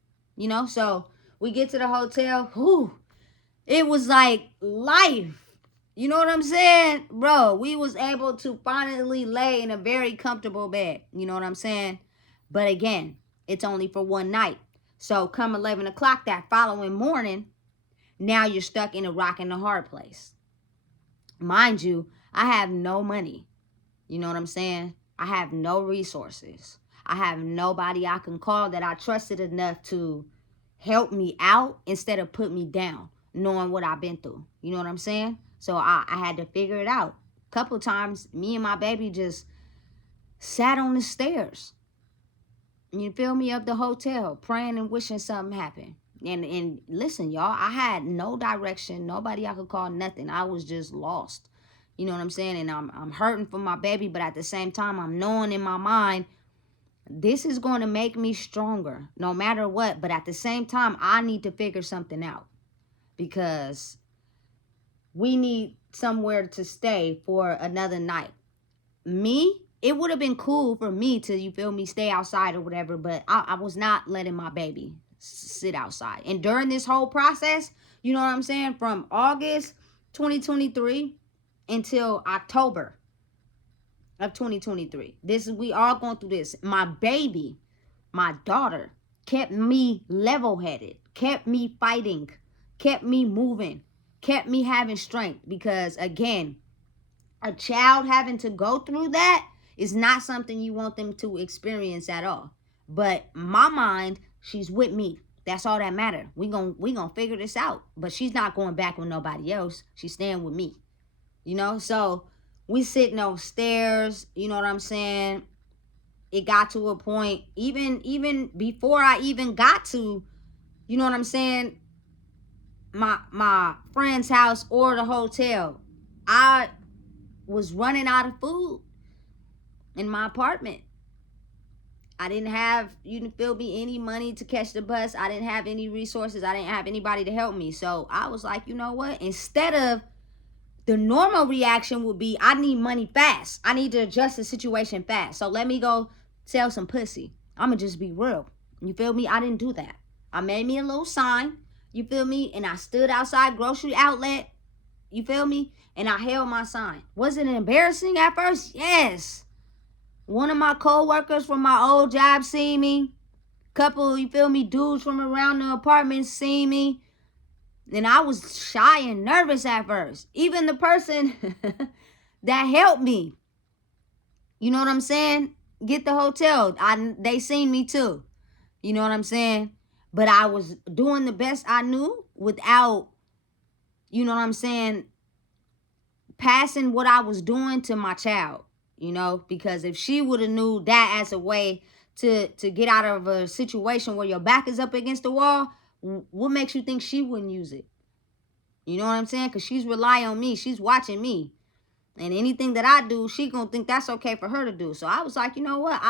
So we get to the hotel. Whew, it was like life. You know what I'm saying? Bro, we was able to finally lay in a very comfortable bed. You know what I'm saying? But again, it's only for one night. So come 11 o'clock that following morning, now you're stuck in a rock and a hard place. Mind you, I have no money. You know what I'm saying? I have no resources. I have nobody I can call that I trusted enough to help me out instead of put me down, knowing what I've been through. You know what I'm saying? So I had to figure it out. A couple times, me and my baby just sat on the stairs. You feel me? Of the hotel, praying and wishing something happened. And listen, y'all, I had no direction, nobody I could call, nothing. I was just lost. You know what I'm saying? And I'm hurting for my baby, but at the same time, I'm knowing in my mind, this is going to make me stronger no matter what. But at the same time, I need to figure something out because we need somewhere to stay for another night. Me, it would have been cool for me to, you feel me, stay outside or whatever, but I was not letting my baby sit outside. And during this whole process, you know what I'm saying, from August 2023 until October of 2023, we all going through this. My baby, my daughter, kept me level-headed, kept me fighting, kept me moving, kept me having strength. Because again, a child having to go through that is not something you want them to experience at all. But my mind, she's with me. That's all that matter. We gonna figure this out. But she's not going back with nobody else. She's staying with me. So we sitting on stairs. You know what I'm saying? It got to a point, even before I even got to, you know what I'm saying, my friend's house or the hotel, I was running out of food in my apartment. I didn't have, you feel me, any money to catch the bus. I didn't have any resources. I didn't have anybody to help me. So I was like, you know what? Instead of, the normal reaction would be, I need money fast. I need to adjust the situation fast. So let me go sell some pussy. I'm going to just be real. You feel me? I didn't do that. I made me a little sign. You feel me? And I stood outside grocery outlet. You feel me? And I held my sign. Was it embarrassing at first? Yes. One of my co-workers from my old job seen me. Couple, you feel me, dudes from around the apartment seen me. And I was shy and nervous at first. Even the person that helped me, you know what I'm saying, get the hotel, they seen me too. You know what I'm saying? But I was doing the best I knew without, you know what I'm saying, passing what I was doing to my child. Because if she would have knew that as a way to get out of a situation where your back is up against the wall, what makes you think she wouldn't use it? You know what I'm saying? Because she's relying on me. She's watching me. And anything that I do, she gonna think that's okay for her to do. So I was like, you know what?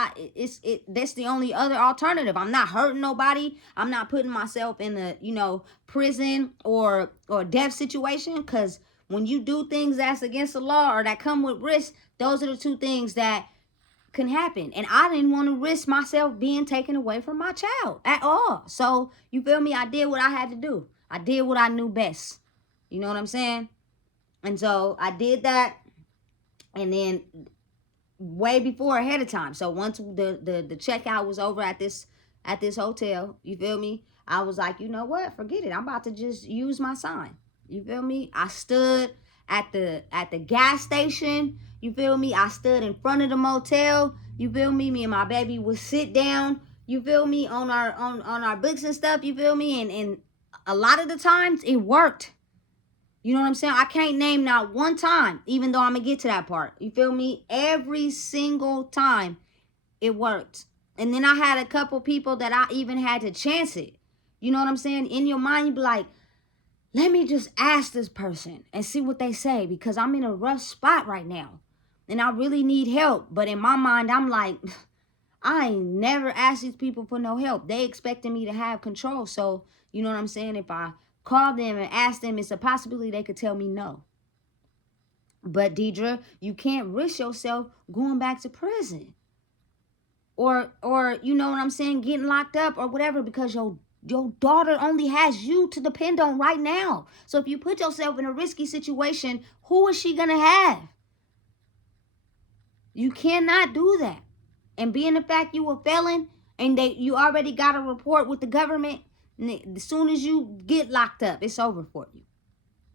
That's the only other alternative. I'm not hurting nobody. I'm not putting myself in a, prison or death situation. Because when you do things that's against the law or that come with risk, those are the two things that can happen. And I didn't want to risk myself being taken away from my child at all. So you feel me? I did what I had to do. I did what I knew best. You know what I'm saying? And so I did that. And then way before, ahead of time. So once the checkout was over at this hotel, you feel me? I was like, you know what? Forget it. I'm about to just use my sign. You feel me? I stood at the gas station, You feel me? I stood in front of the motel. You feel me? Me and my baby would sit down. You feel me? On our books and stuff. You feel me? And a lot of the times it worked. You know what I'm saying? I can't name not one time, even though I'm gonna get to that part. You feel me? Every single time it worked. And then I had a couple people that I even had to chance it. You know what I'm saying? In your mind, you be like, let me just ask this person and see what they say, because I'm in a rough spot right now and I really need help. But in my mind, I'm like, I ain't never asked these people for no help. They expecting me to have control. So, you know what I'm saying? If I call them and ask them, it's a possibility they could tell me no. But Deidre, you can't risk yourself going back to prison. Or you know what I'm saying, getting locked up or whatever, because your daughter only has you to depend on right now. So if you put yourself in a risky situation, who is she gonna have? You cannot do that. And being the fact you were felon and you already got a report with the government, as soon as you get locked up, it's over for you.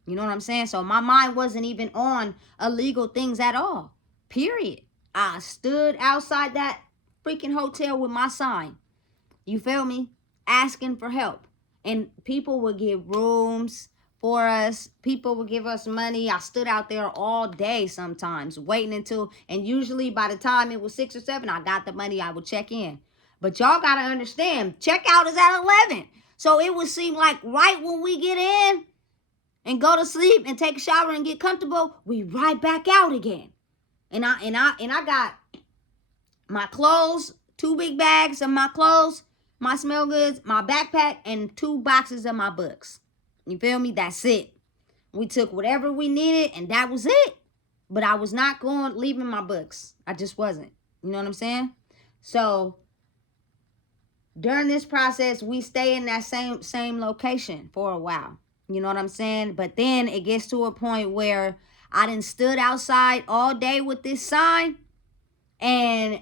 You know what I'm saying? So my mind wasn't even on illegal things at all. Period. I stood outside that freaking hotel with my sign. You feel me? Asking for help. And people would give rooms for us. People would give us money. I stood out there all day sometimes, waiting until, and usually by the time it was 6 or 7, I got the money, I would check in. But y'all got to understand, checkout is at 11. So it would seem like right when we get in and go to sleep and take a shower and get comfortable, we right back out again. And I got my clothes, 2 big bags of my clothes, my smell goods, my backpack, and 2 boxes of my books. You feel me? That's it. We took whatever we needed, and that was it. But I was not leaving my books. I just wasn't. You know what I'm saying? So during this process, we stay in that same location for a while. You know what I'm saying? But then it gets to a point where I done stood outside all day with this sign, and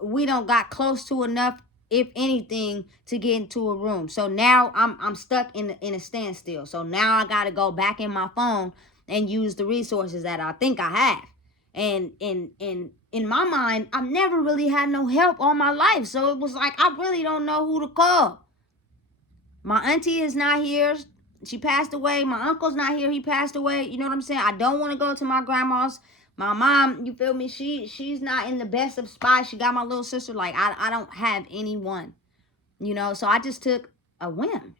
we don't got close to enough, if anything, to get into a room. So now I'm stuck in a standstill. So now I gotta go back in my phone and use the resources that I think I have. And in my mind, I've never really had no help all my life. So it was like, I really don't know who to call. My auntie is not here. She passed away. My uncle's not here. He passed away. You know what I'm saying? I don't want to go to my grandma's. My mom, you feel me? She's not in the best of spots. She got my little sister. Like, I don't have anyone. You know, so I just took a whim.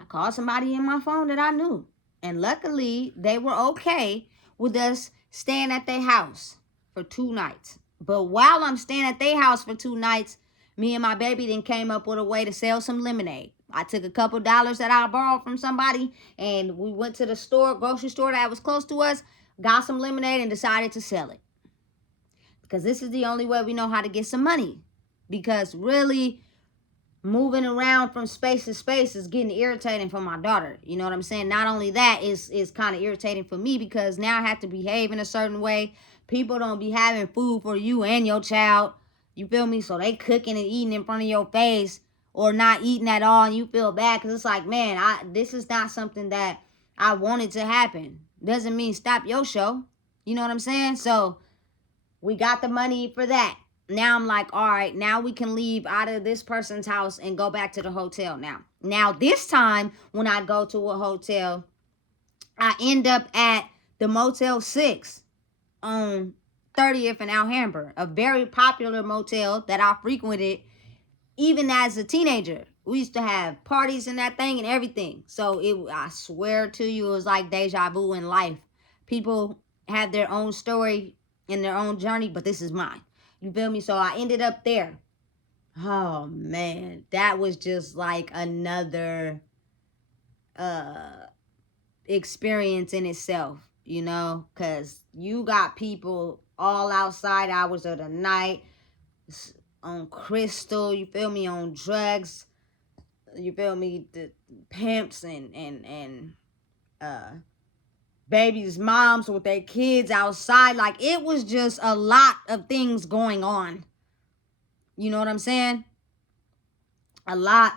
I called somebody in my phone that I knew. And luckily, they were okay with us staying at their house for 2 nights. But while I'm staying at their house for 2 nights, me and my baby then came up with a way to sell some lemonade. I took a couple dollars that I borrowed from somebody, and we went to the store, grocery store that was close to us, got some lemonade, and decided to sell it. Because this is the only way we know how to get some money. Because really, moving around from space to space is getting irritating for my daughter. You know what I'm saying? Not only that, is kind of irritating for me, because now I have to behave in a certain way. People don't be having food for you and your child. You feel me? So they cooking and eating in front of your face, or not eating at all, and you feel bad because it's like, man, this is not something that I wanted to happen. Doesn't mean stop your show. You know what I'm saying? So we got the money for that. Now I'm like, all right, now we can leave out of this person's house and go back to the hotel now. Now this time when I go to a hotel, I end up at the Motel 6 on 30th and Alhambra, a very popular motel that I frequented even as a teenager. We used to have parties in that thing and everything. So I swear to you, it was like deja vu in life. People have their own story and their own journey, but this is mine. You feel me? So I ended up there. Oh man, that was just like another experience in itself, you know, because you got people all outside hours of the night on crystal, you feel me, on drugs, you feel me, the pimps and babies' moms with their kids outside. Like, it was just a lot of things going on. You know what I'm saying? A lot.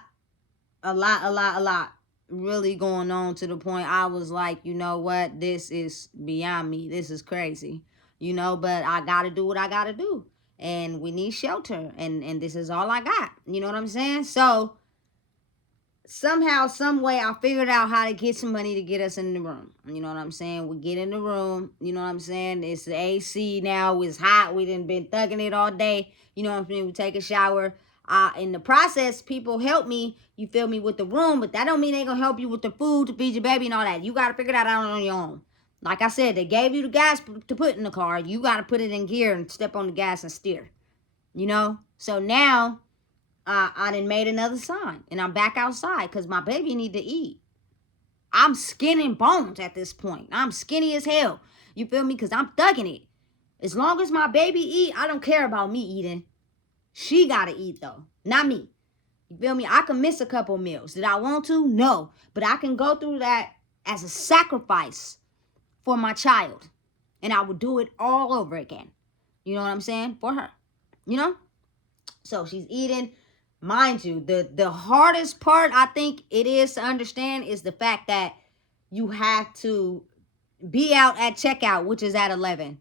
really going on to the point I was like, you know what, this is beyond me. This is crazy. But I gotta do what I gotta do. And we need shelter. And this is all I got. You know what I'm saying? So somehow, some way, I figured out how to get some money to get us in the room. You know what I'm saying? We get in the room. You know what I'm saying? It's the AC now. It's hot. We done been thugging it all day. You know what I'm saying? We take a shower. In the process, people help me. You feel me, with the room, but that don't mean they gonna help you with the food to feed your baby and all that. You gotta figure that out on your own. Like I said, they gave you the gas to put in the car. You gotta put it in gear and step on the gas and steer. So now I done made another sign and I'm back outside because my baby need to eat. I'm skin and bones at this point. I'm skinny as hell. You feel me? Because I'm thugging it. As long as my baby eat, I don't care about me eating. She got to eat though, not me. You feel me? I can miss a couple meals. Did I want to? No. But I can go through that as a sacrifice for my child. And I would do it all over again. You know what I'm saying? For her. You know? So she's eating. Mind you, the hardest part I think it is to understand is the fact that you have to be out at checkout, which is at 11.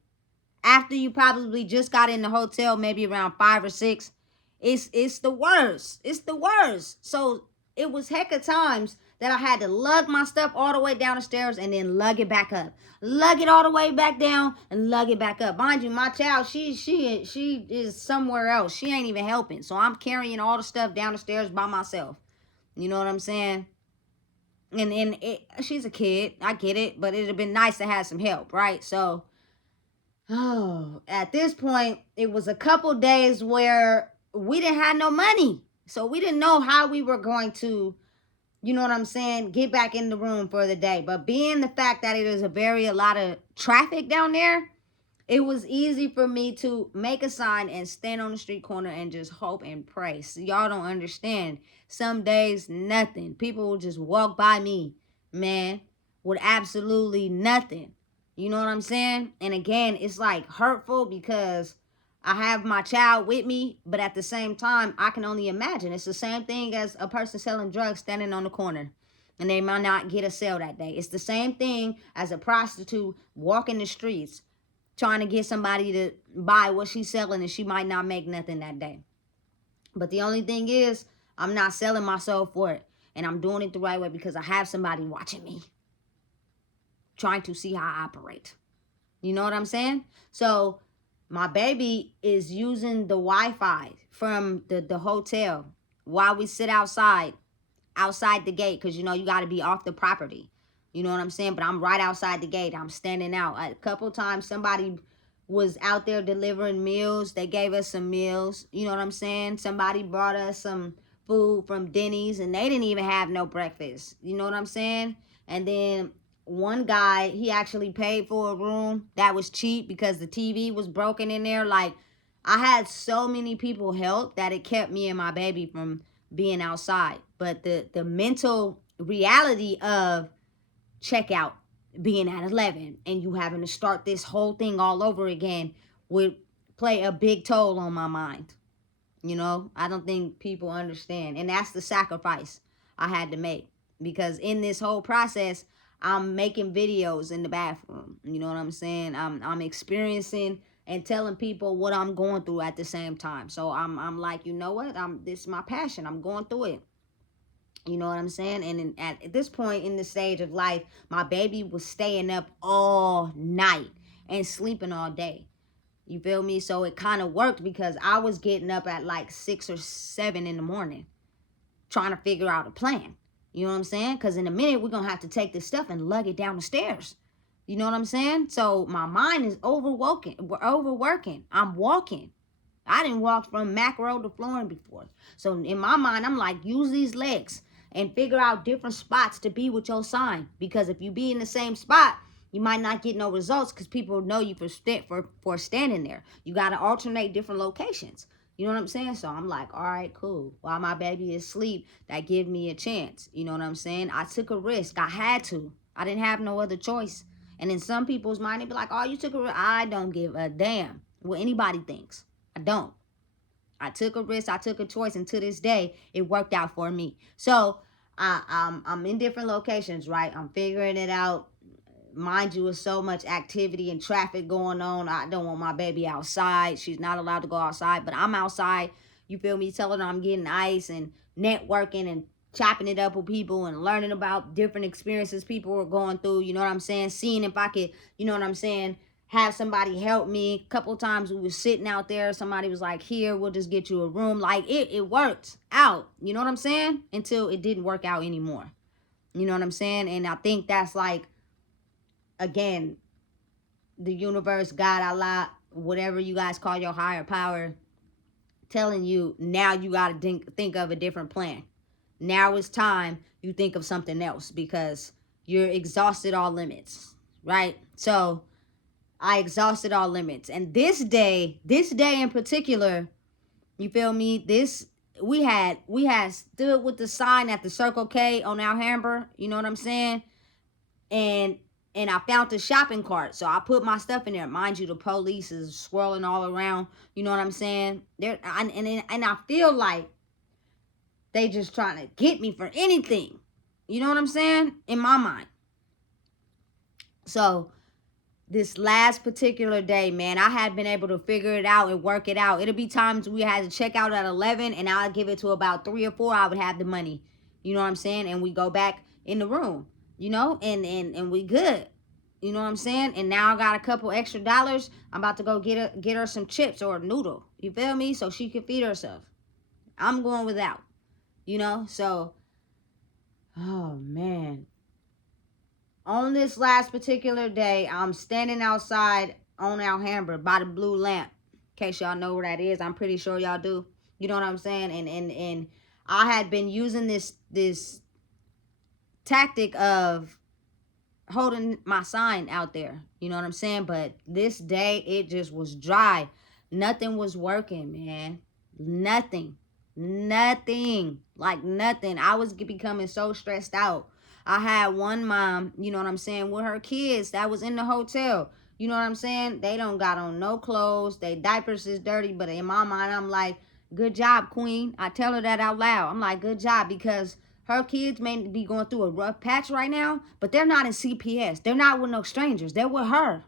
After you probably just got in the hotel, maybe around 5 or 6. It's the worst. It's the worst. So it was heck of times that I had to lug my stuff all the way down the stairs and then lug it back up. Lug it all the way back down and lug it back up. Mind you, my child, she is somewhere else. She ain't even helping. So I'm carrying all the stuff down the stairs by myself. You know what I'm saying? She's a kid. I get it. But it'd have been nice to have some help, right? So, at this point, it was a couple days where we didn't have no money. So we didn't know how we were going to, you know what I'm saying, get back in the room for the day. But being the fact that it is a lot of traffic down there, it was easy for me to make a sign and stand on the street corner and just hope and pray. So y'all don't understand. Some days, nothing. People will just walk by me, man, with absolutely nothing. You know what I'm saying? And again, it's like hurtful because I have my child with me, but at the same time, I can only imagine. It's the same thing as a person selling drugs standing on the corner and they might not get a sale that day. It's the same thing as a prostitute walking the streets trying to get somebody to buy what she's selling and she might not make nothing that day. But the only thing is, I'm not selling myself for it. And I'm doing it the right way because I have somebody watching me, trying to see how I operate. You know what I'm saying? So my baby is using the Wi-Fi from the hotel while we sit outside the gate, because you got to be off the property. You know what I'm saying? But I'm right outside the gate. I'm standing out. A couple times somebody was out there delivering meals. They gave us some meals. You know what I'm saying? Somebody brought us some food from Denny's and they didn't even have no breakfast. You know what I'm saying? And then one guy, he actually paid for a room that was cheap because the TV was broken in there. Like, I had so many people help that it kept me and my baby from being outside. But the mental reality of checkout being at 11 and you having to start this whole thing all over again would play a big toll on my mind. I don't think people understand. And that's the sacrifice I had to make. Because in this whole process, I'm making videos in the bathroom. You know what I'm saying? I'm experiencing and telling people what I'm going through at the same time. So I'm like, you know what? This is my passion. I'm going through it. You know what I'm saying? And at this point in the stage of life, my baby was staying up all night and sleeping all day. You feel me? So it kind of worked because I was getting up at like 6 or 7 in the morning trying to figure out a plan. You know what I'm saying? Because in a minute, we're going to have to take this stuff and lug it down the stairs. You know what I'm saying? So my mind is overworking. I'm walking. I didn't walk from macro to flooring before. So in my mind, I'm like, use these legs and figure out different spots to be with your sign. Because if you be in the same spot, you might not get no results because people know you for standing there. You got to alternate different locations. You know what I'm saying? So I'm like, all right, cool. While my baby is asleep, that give me a chance. You know what I'm saying? I took a risk. I had to. I didn't have no other choice. And in some people's mind, they be like, oh, you took a risk. I don't give a damn what anybody thinks. I don't. I took a risk. I took a choice. And to this day, it worked out for me. So I'm in different locations, right? I'm figuring it out. Mind you, with so much activity and traffic going on, I don't want my baby outside. She's not allowed to go outside, but I'm outside. You feel me? Telling her I'm getting ice and networking and chopping it up with people and learning about different experiences people are going through. You know what I'm saying? Seeing if I could, you know what I'm saying, have somebody help me. A couple times we were sitting out there. Somebody was like, "Here, we'll just get you a room." Like it worked out. You know what I'm saying? Until it didn't work out anymore. You know what I'm saying? And I think that's like, again, the universe, God, Allah, whatever you guys call your higher power, telling you now you got to think of a different plan. Now it's time you think of something else because you're exhausted all limits, right? So I exhausted all limits. And this day in particular, you feel me? We had stood with the sign at the Circle K on Alhambra, you know what I'm saying? and and I found the shopping cart. So I put my stuff in there. Mind you, the police is swirling all around. You know what I'm saying? And I feel like they just trying to get me for anything. You know what I'm saying? In my mind. So this last particular day, man, I had been able to figure it out and work it out. It'll be times we had to check out at 11 and I'll give it to about 3 or 4. I would have the money. You know what I'm saying? And we go back in the room, you know, and we good. You know what I'm saying? And now I got a couple extra dollars. I'm about to go get her some chips or a noodle. You feel me? So she can feed herself. I'm going without. You know? So, oh man. On this last particular day, I'm standing outside on Alhambra by the blue lamp. In case y'all know where that is, I'm pretty sure y'all do. You know what I'm saying? And I had been using this tactic of holding my sign out there. You know what I'm saying? But this day it just was dry. Nothing was working, man. Nothing. Nothing. Like nothing. I was becoming so stressed out. I had one mom, you know what I'm saying, with her kids that was in the hotel. You know what I'm saying? They don't got on no clothes. They diapers is dirty, but in my mind I'm like, good job, queen. I tell her that out loud. I'm like, good job, because her kids may be going through a rough patch right now, but they're not in CPS. They're not with no strangers. They're with her.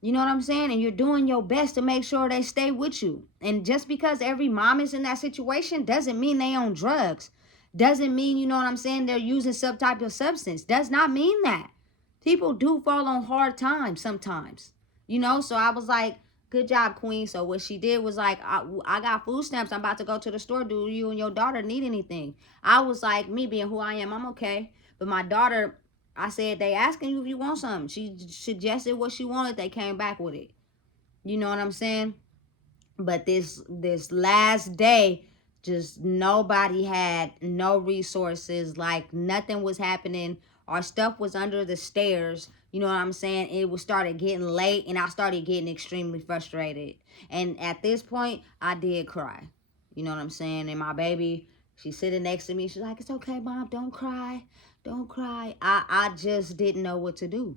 You know what I'm saying? And you're doing your best to make sure they stay with you. And just because every mom is in that situation doesn't mean they on drugs. Doesn't mean, you know what I'm saying, they're using some type of substance. Does not mean that. People do fall on hard times sometimes. You know, so I was like, good job, queen. So what she did was like, I got food stamps. I'm about to go to the store. Do you and your daughter need anything? I was like, me being who I am, I'm okay. But my daughter, I said, they asking you if you want something. She suggested what she wanted. They came back with it. You know what I'm saying? But this last day, just nobody had no resources. Like nothing was happening. Our stuff was under the stairs. You know what I'm saying? It was started getting late and I started getting extremely frustrated. And at this point, I did cry. You know what I'm saying? And my baby, she's sitting next to me. She's like, it's okay, mom. Don't cry. Don't cry. I just didn't know what to do.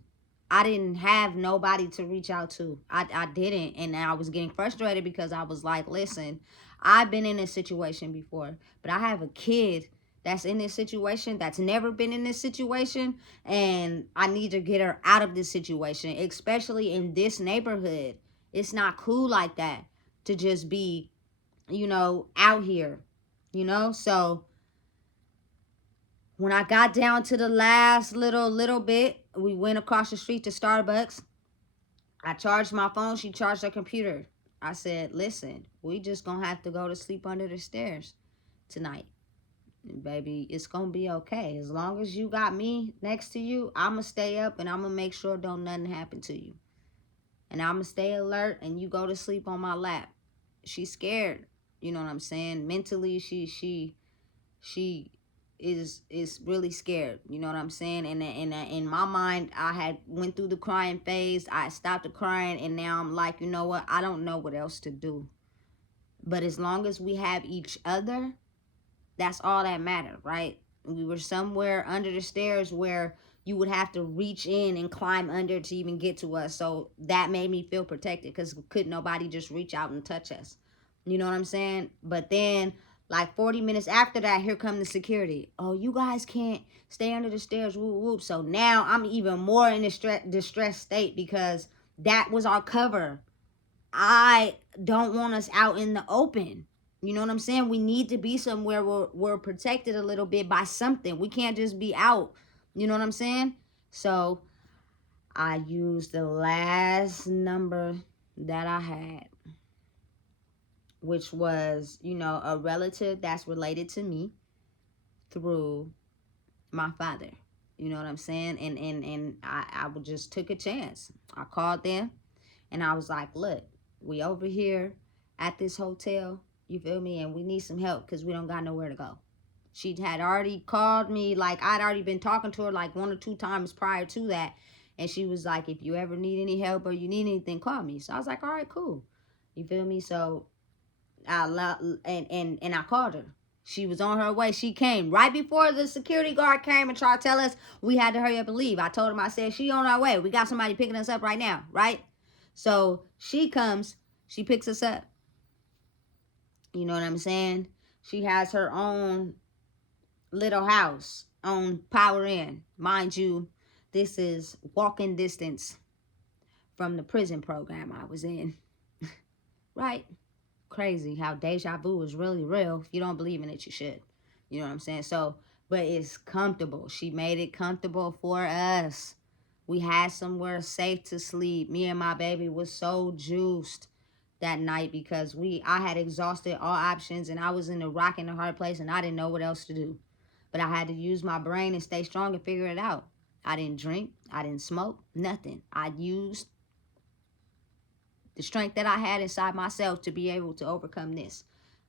I didn't have nobody to reach out to. I didn't. And I was getting frustrated because I was like, listen, I've been in this situation before, but I have a kid that's in this situation, that's never been in this situation, and I need to get her out of this situation, especially in this neighborhood. It's not cool like that to just be, you know, out here, you know? So when I got down to the last little bit, we went across the street to Starbucks. I charged my phone. She charged her computer. I said, listen, we just going to have to go to sleep under the stairs tonight. And baby, it's going to be okay. As long as you got me next to you, I'm going to stay up and I'm going to make sure don't nothing happen to you. And I'm going to stay alert and you go to sleep on my lap. She's scared. You know what I'm saying? Mentally, she is really scared. You know what I'm saying? And in my mind, I had went through the crying phase. I stopped the crying, and now I'm like, you know what? I don't know what else to do. But as long as we have each other, that's all that mattered, right? We were somewhere under the stairs where you would have to reach in and climb under to even get to us. So that made me feel protected because couldn't nobody just reach out and touch us. You know what I'm saying? But then Like 40 minutes after that, here come the security. Oh, you guys can't stay under the stairs. Whoop, whoop. So now I'm even more in a distressed state because that was our cover. I don't want us out in the open. You know what I'm saying? We need to be somewhere where we're protected a little bit by something. We can't just be out. You know what I'm saying? So I used the last number that I had, which was, a relative that's related to me through my father. You know what I'm saying? And I just took a chance. I called them and I was like, look, we over here at this hotel, you feel me? And we need some help because we don't got nowhere to go. She had already called me, like I'd already been talking to her like 1 or 2 times prior to that. And she was like, if you ever need any help or you need anything, call me. So I was like, all right, cool. You feel me? So and I called her. She was on her way. She came right before the security guard came and tried to tell us we had to hurry up and leave. I told him, I said, she on our way. We got somebody picking us up right now, right? So she comes, she picks us up. You know what I'm saying? She has her own little house on Power Inn. Mind you, this is walking distance from the prison program I was in. Right? Crazy how deja vu is really real. If you don't believe in it, you should. You know what I'm saying? So, but it's comfortable. She made it comfortable for us. We had somewhere safe to sleep. Me and my baby was so juiced that night because I had exhausted all options and I was in a rock and a hard place and I didn't know what else to do. But I had to use my brain and stay strong and figure it out. I didn't drink. I didn't smoke. Nothing. I used the strength that I had inside myself to be able to overcome this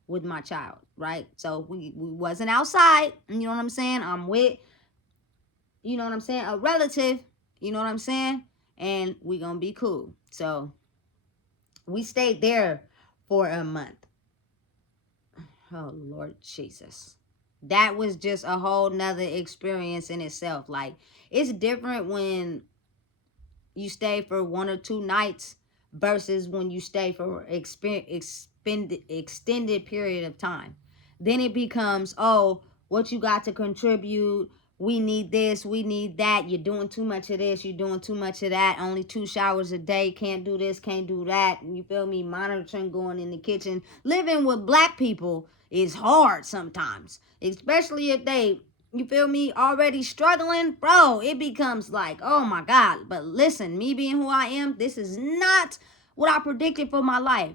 with my child, right? So we wasn't outside, you know what I'm saying? I'm with, you know what I'm saying, a relative, you know what I'm saying? And we gonna be cool. So we stayed there for a month. Oh, Lord Jesus. That was just a whole nother experience in itself. Like, it's different when you stay for 1 or 2 nights versus when you stay for extended period of time. Then it becomes, oh, what you got to contribute, we need this, we need that, you're doing too much of this, you're doing too much of that, only 2 showers a day, can't do this, can't do that, you feel me? Monitoring, going in the kitchen. Living with black people is hard sometimes, especially if they, you feel me, already struggling, bro. It becomes like, oh my God. But listen, me being who I am, this is not what I predicted for my life.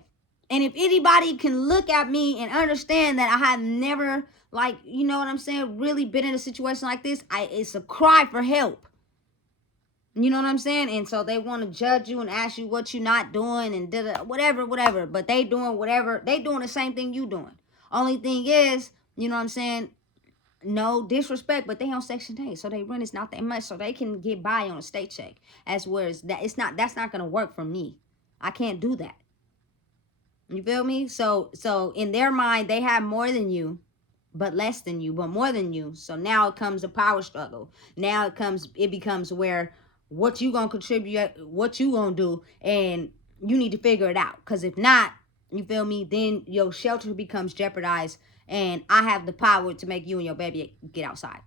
And if anybody can look at me and understand that I have never, like, you know what I'm saying, really been in a situation like this, it's a cry for help. You know what I'm saying? And so they want to judge you and ask you what you're not doing and whatever. But they doing whatever. They doing the same thing you doing. Only thing is, you know what I'm saying, no disrespect, but they on Section 8, so they rent is not that much, so they can get by on a state check. As whereas that's not gonna work for me. I can't do that. You feel me? So in their mind, they have more than you, but less than you, but more than you. So now it comes a power struggle. Now it becomes where what you gonna contribute, what you gonna do, and you need to figure it out. Cause if not, you feel me, then your shelter becomes jeopardized, and I have the power to make you and your baby get outside.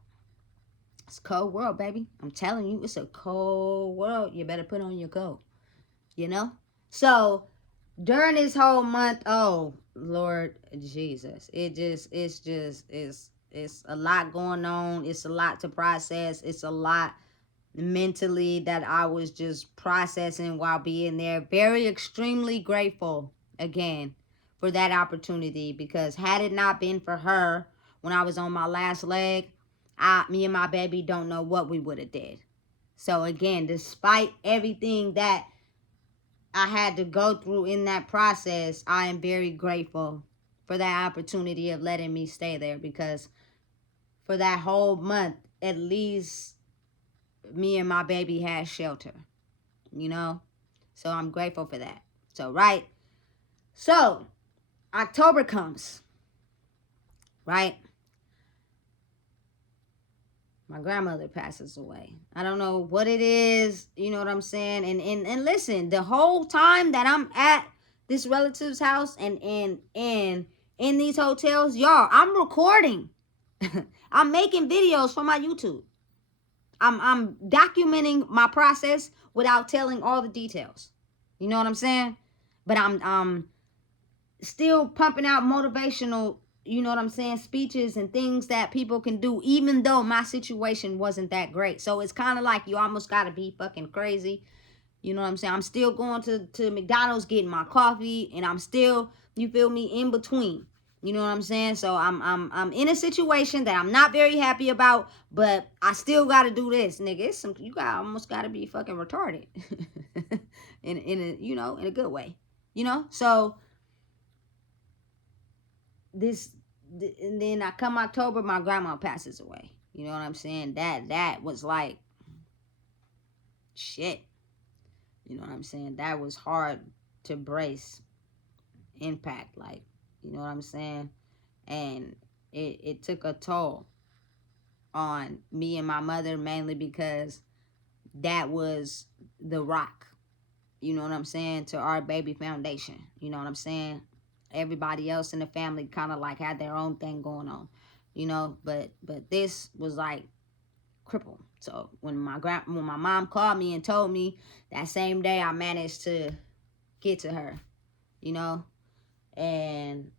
It's a cold world, baby. I'm telling you, it's a cold world. You better put on your coat. You know? So during this whole month, oh Lord Jesus, it's a lot going on. It's a lot to process. It's a lot mentally that I was just processing while being there. Very extremely grateful again for that opportunity, because had it not been for her when I was on my last leg, me and my baby don't know what we would have did. So again, despite everything that I had to go through in that process, I am very grateful for that opportunity of letting me stay there, because for that whole month, at least me and my baby had shelter, you know? So I'm grateful for that. So, right? So, October comes, right? My grandmother passes away. I don't know what it is, you know what I'm saying? And listen, the whole time that I'm at this relative's house and in these hotels. Y'all, I'm recording. I'm making videos for my YouTube. I'm documenting my process without telling all the details. You know what I'm saying? But I'm still pumping out motivational, you know what I'm saying, speeches and things that people can do, even though my situation wasn't that great. So it's kind of like you almost got to be fucking crazy. You know what I'm saying? I'm still going to McDonald's getting my coffee, and I'm still, you feel me, in between. You know what I'm saying? So I'm in a situation that I'm not very happy about, but I still got to do this, nigga. It's some, you got almost got to be fucking retarded, in a, you know, in a good way. You know, so this, and then I come October, my grandma passes away. You know what I'm saying? That was like shit. You know what I'm saying? That was hard to brace impact, like, you know what I'm saying? And it took a toll on me and my mother, mainly because that was the rock, you know what I'm saying, to our baby foundation. You know what I'm saying? Everybody else in the family kind of like had their own thing going on, you know, but this was like crippled. So when my mom called me and told me, that same day I managed to get to her, you know, and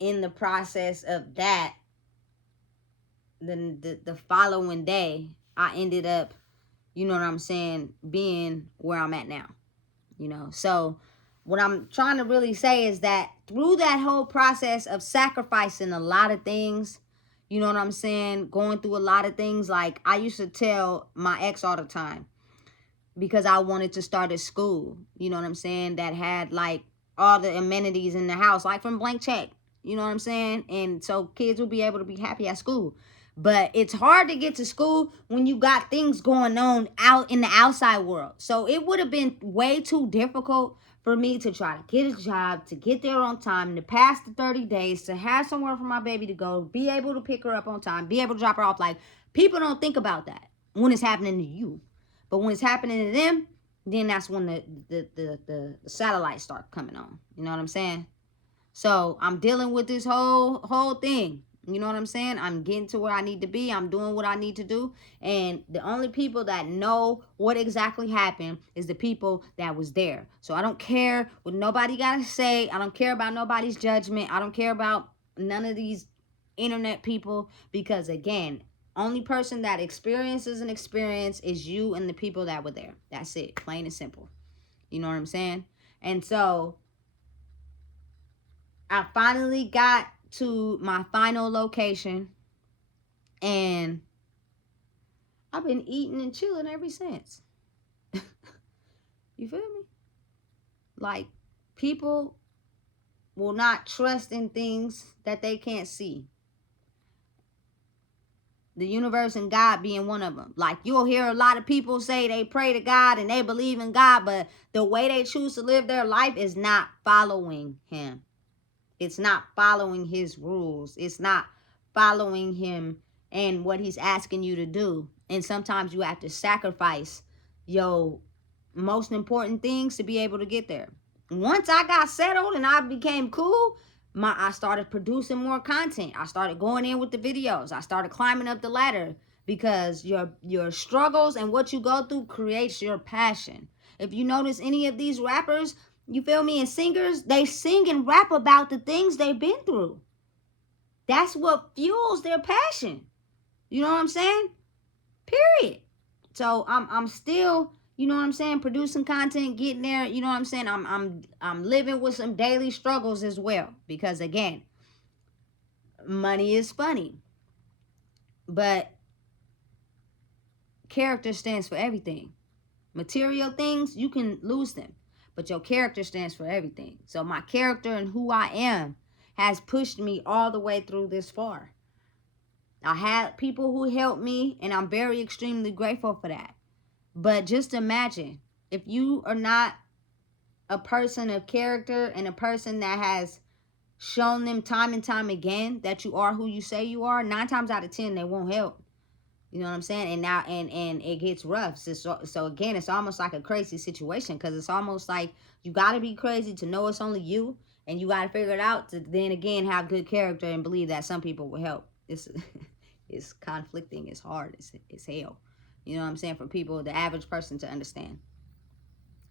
in the process of that, then the following day I ended up, you know what I'm saying, being where I'm at now, you know. So what I'm trying to really say is that through that whole process of sacrificing a lot of things, you know what I'm saying, going through a lot of things, like I used to tell my ex all the time, because I wanted to start a school, you know what I'm saying, that had like all the amenities in the house, like from blank check, you know what I'm saying? And so kids will be able to be happy at school. But it's hard to get to school when you got things going on out in the outside world. So it would have been way too difficult for me to try to get a job, to get there on time, to pass the 30 days, to have somewhere for my baby to go, be able to pick her up on time, be able to drop her off. Like, people don't think about that when it's happening to you. But when it's happening to them, then that's when the satellites start coming on. You know what I'm saying? So I'm dealing with this whole thing. You know what I'm saying? I'm getting to where I need to be. I'm doing what I need to do. And the only people that know what exactly happened is the people that was there. So I don't care what nobody got to say. I don't care about nobody's judgment. I don't care about none of these internet people, because again, only person that experiences an experience is you and the people that were there. That's it. Plain and simple. You know what I'm saying? And so I finally got to my final location, and I've been eating and chilling ever since. You feel me? Like, people will not trust in things that they can't see. The universe and God being one of them. Like, you'll hear a lot of people say they pray to God and they believe in God, but the way they choose to live their life is not following him. It's not following his rules. It's not following him and what he's asking you to do. And sometimes you have to sacrifice your most important things to be able to get there. Once I got settled and I became cool, I started producing more content. I started going in with the videos. I started climbing up the ladder, because your struggles and what you go through creates your passion. If you notice any of these rappers, you feel me, and singers, they sing and rap about the things they've been through. That's what fuels their passion. You know what I'm saying? Period. So I'm still, you know what I'm saying, producing content, getting there, you know what I'm saying? I'm living with some daily struggles as well, because again, money is funny, but character stands for everything. Material things, you can lose them, but your character stands for everything. So my character and who I am has pushed me all the way through this far. I had people who helped me, and I'm very extremely grateful for that. But just imagine, if you are not a person of character and a person that has shown them time and time again that you are who you say you are, 9 times out of 10, they won't help. You know what I'm saying? And now, and it gets rough. So again, it's almost like a crazy situation, because it's almost like you got to be crazy to know it's only you, and you got to figure it out to then again have good character and believe that some people will help. It's it's conflicting. It's hard. It's hell. You know what I'm saying? For people, the average person to understand.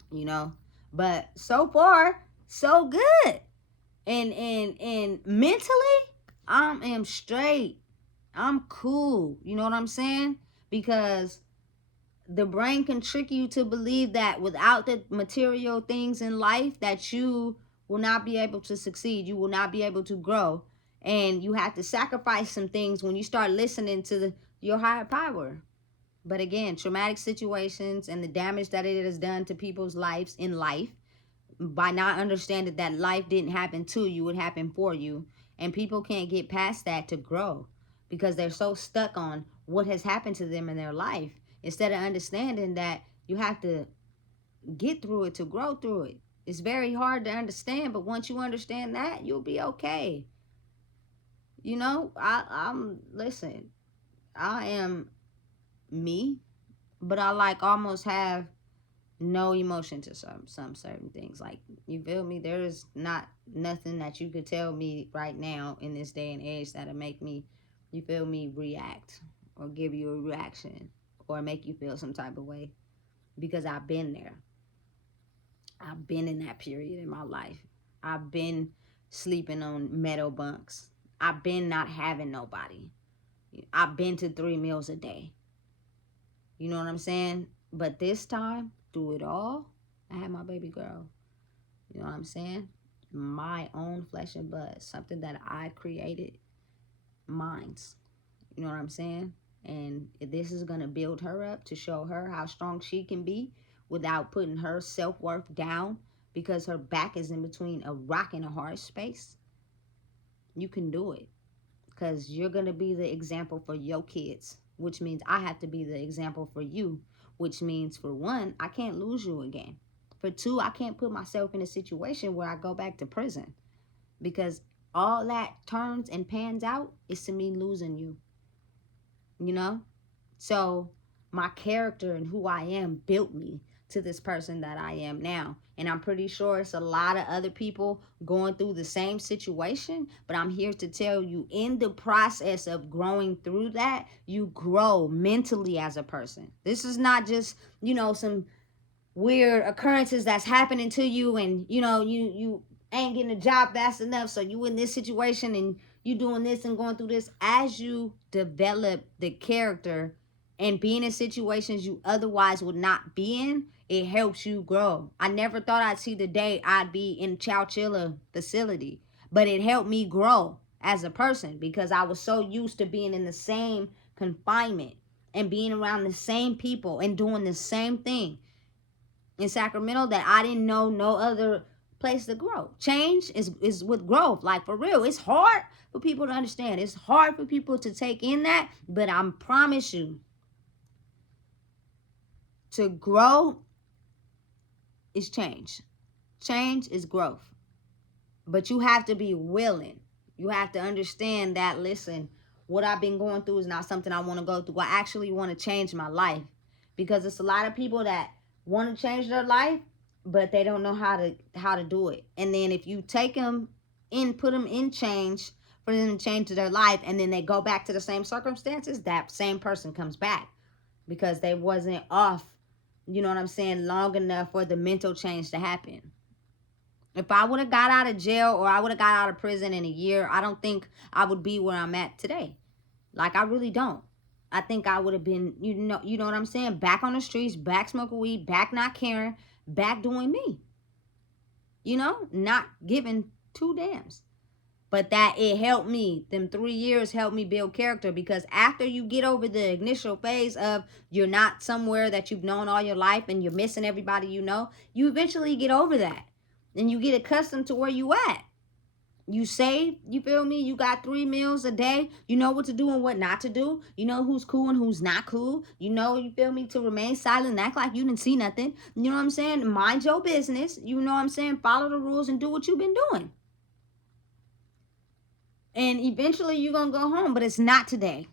You know, but so far so good. And mentally, I am straight. I'm cool. You know what I'm saying? Because the brain can trick you to believe that without the material things in life that you will not be able to succeed. You will not be able to grow. And you have to sacrifice some things when you start listening to your higher power. But again, traumatic situations and the damage that it has done to people's lives in life, by not understanding that life didn't happen to you, it happened for you. And people can't get past that to grow, because they're so stuck on what has happened to them in their life, instead of understanding that you have to get through it to grow through it. It's very hard to understand, but once you understand that, you'll be okay. You know, I'm listen, I am me, but I like almost have no emotion to some certain things. Like, you feel me? There is not nothing that you could tell me right now in this day and age that'll make me, you feel me, react or give you a reaction or make you feel some type of way, because I've been there. I've been in that period in my life. I've been sleeping on metal bunks. I've been not having nobody. I've been to 3 meals a day. You know what I'm saying? But this time, through it all, I had my baby girl. You know what I'm saying? My own flesh and blood. Something that I created. Mine's. You know what I'm saying? And this is going to build her up to show her how strong she can be without putting her self-worth down, because her back is in between a rock and a hard space. You can do it, because you're going to be the example for your kids, which means I have to be the example for you, which means, for one, I can't lose you again. For two, I can't put myself in a situation where I go back to prison, because all that turns and pans out is to me losing you. You know? So my character and who I am built me to this person that I am now. And I'm pretty sure it's a lot of other people going through the same situation. But I'm here to tell you, in the process of growing through that, you grow mentally as a person. This is not just, some weird occurrences that's happening to you, and you ain't getting a job fast enough, so you in this situation and you doing this and going through this. As you develop the character and being in situations you otherwise would not be in, it helps you grow. I never thought I'd see the day I'd be in Chowchilla facility, but it helped me grow as a person, because I was so used to being in the same confinement and being around the same people and doing the same thing in Sacramento, that I didn't know no other place to grow. Change is with growth. Like, for real, it's hard for people to understand. It's hard for people to take in that, but I promise you, to grow is change. Change is growth. But you have to be willing. You have to understand that, listen, what I've been going through is not something I want to go through. I actually want to change my life, because it's a lot of people that want to change their life, but they don't know how to do it. And then if you take them in, put them in change for them to change their life, and then they go back to the same circumstances, that same person comes back because they wasn't off, you know what I'm saying, long enough for the mental change to happen. If I would have got out of jail, or I would have got out of prison in a year, I don't think I would be where I'm at today. Like, I really don't. I think I would have been, you know what I'm saying, back on the streets, back smoking weed, back not caring, back doing me. Not giving two damns. But that it helped me. Them 3 years helped me build character, because after you get over the initial phase of you're not somewhere that you've known all your life and you're missing everybody you eventually get over that. And you get accustomed to where you at. You save, you feel me? You got 3 meals a day. You know what to do and what not to do. You know who's cool and who's not cool. You feel me? To remain silent, act like you didn't see nothing. You know what I'm saying? Mind your business. You know what I'm saying? Follow the rules and do what you've been doing. And eventually you're going to go home, but it's not today.